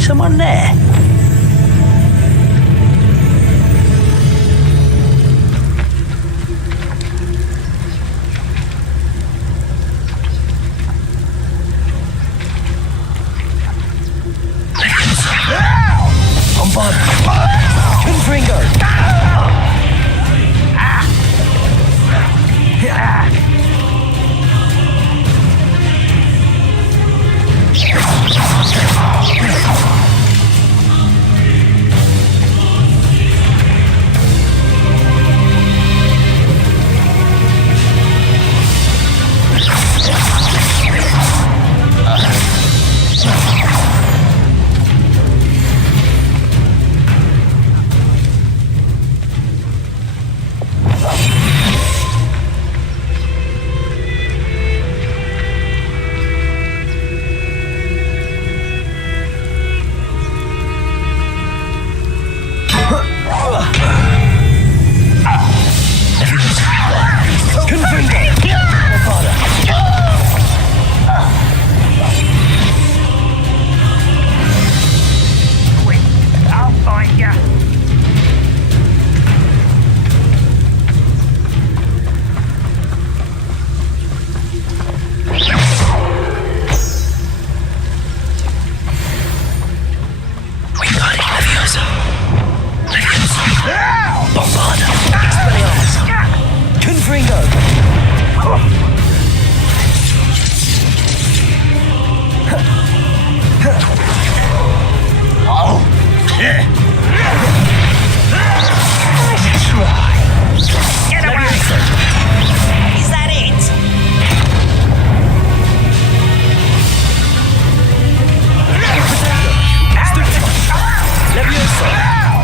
Someone there? Bombard! Confringo!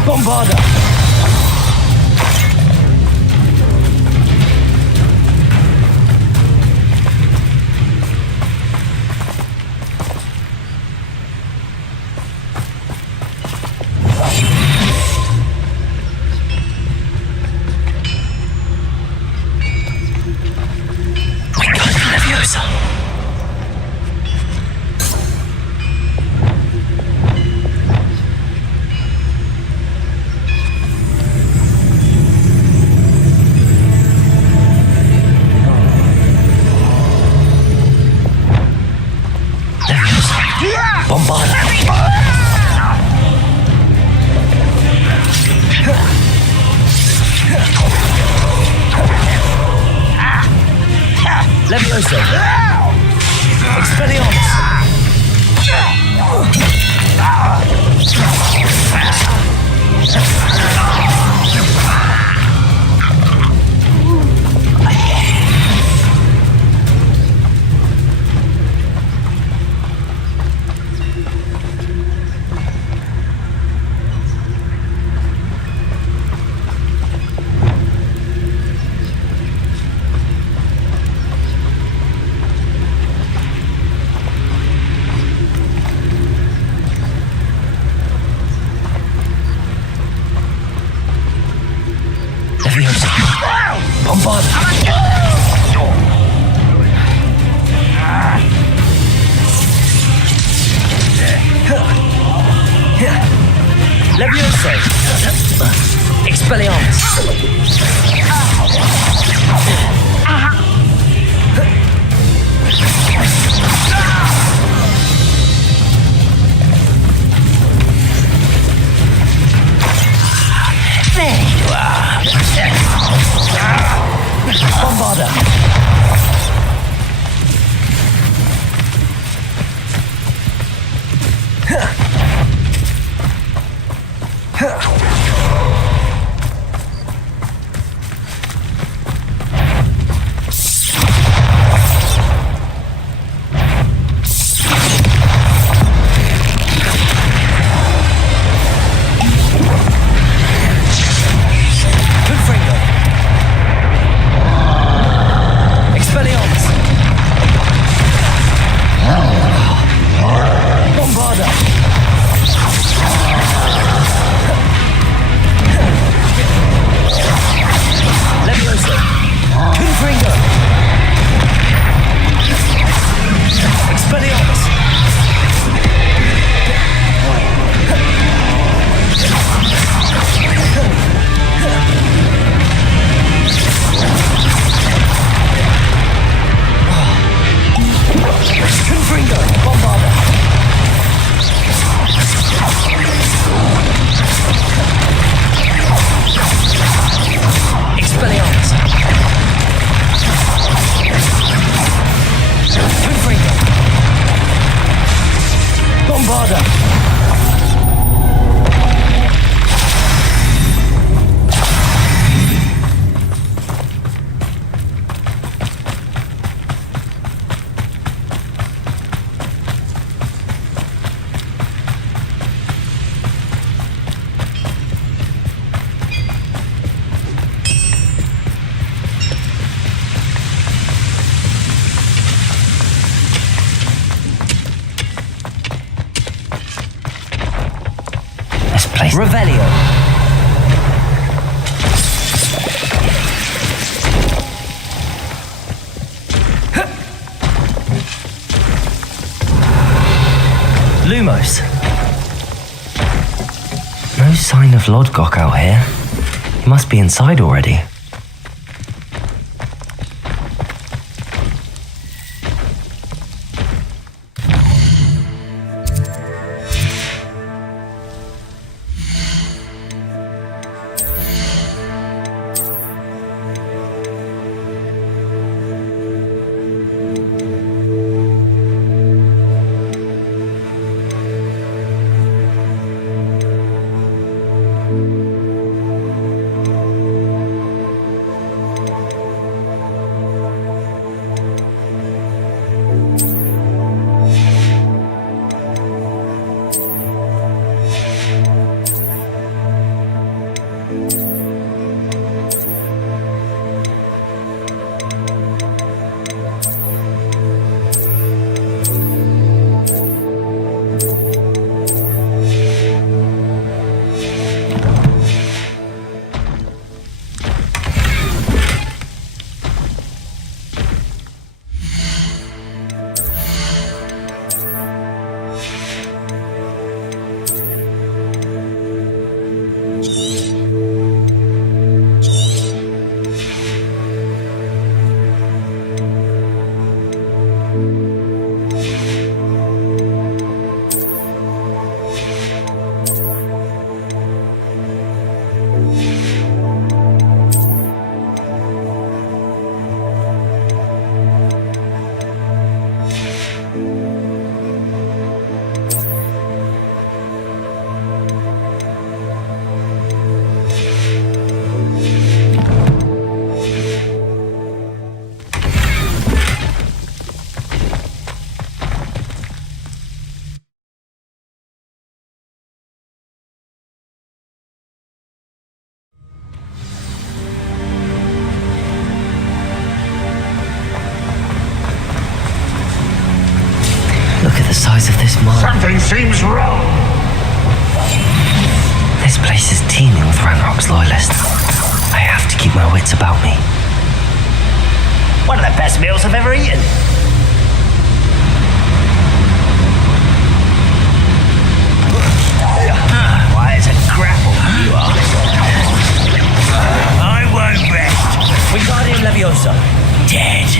Bombarda! Bombarder! Revelio. Lumos. No sign of Lodgok out here. He must be inside already. The size of this mine. Something seems wrong. This place is teeming with Ranrock's loyalists. I have to keep my wits about me. One of the best meals I've ever eaten. Why, it's a grapple you are. I won't rest. Wingardium Leviosa. Dead.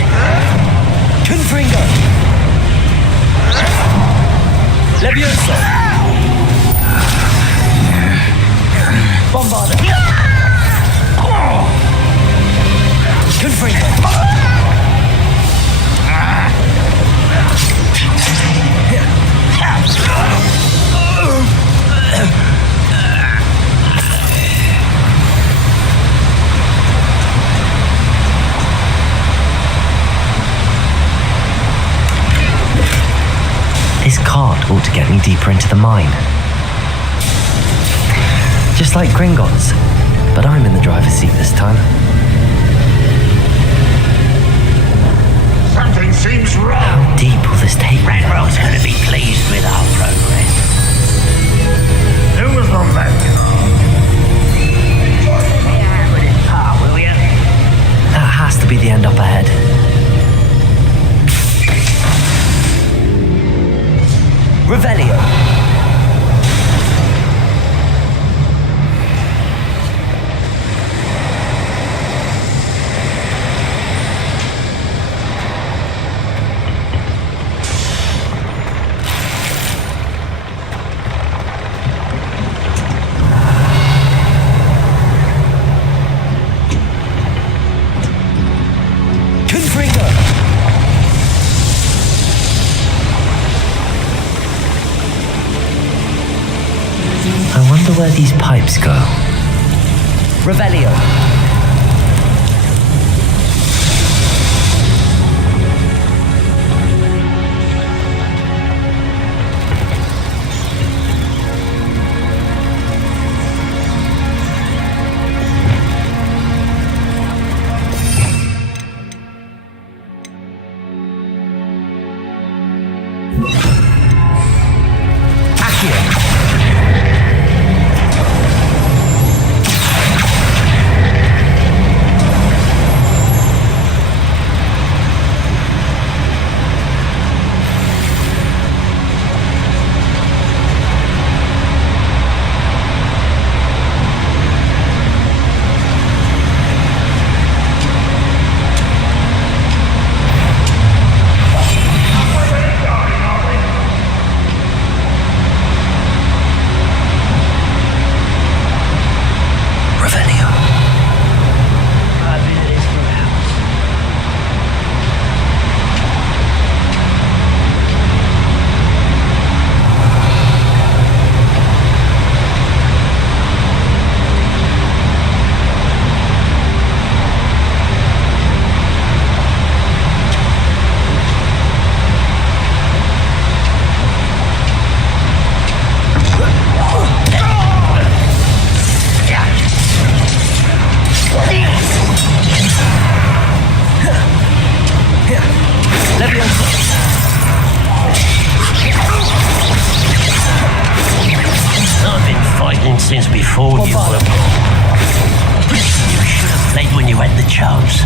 Confringo. Leviosa. Bombarder. Confringo. This cart ought to get me deeper into the mine. Just like Gringotts, but I'm in the driver's seat this time. Something seems wrong. How deep will this take me? Ranrock's going to be pleased with our progress. Who was on that car? Yeah, with his part, will you? That has to be the end up ahead. Revelio. where these pipes go. Revelio. I've been fighting since before you were born. You should have played when you had the chance.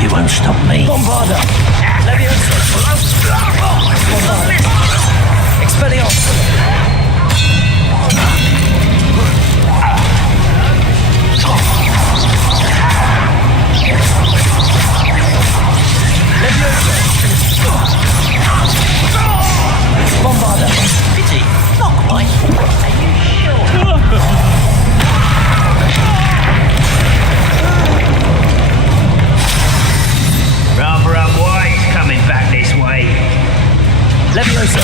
You won't stop me. Bombarda! Leviosa! Bombarda! Expelliarmus! Bombarda! Pity. Not quite. Are you sure? Rather unwise coming back this way. Leviosa!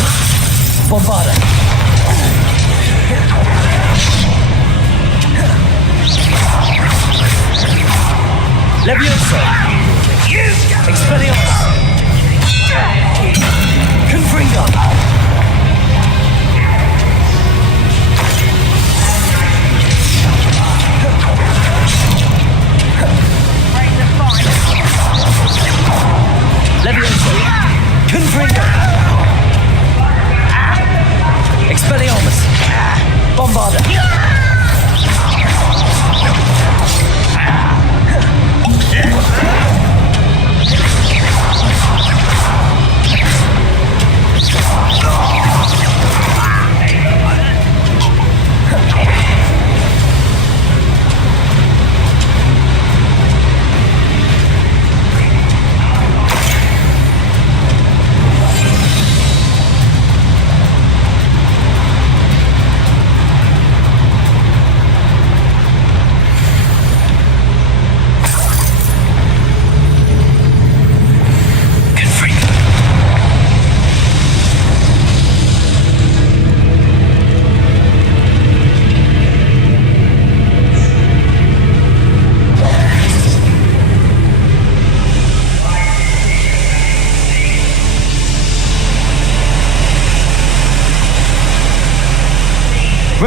Bombarda! Leviosa! Expelliarmus! Confringo! Leviosa! Confringo! Expelliarmus! Bombarda!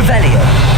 Revelio.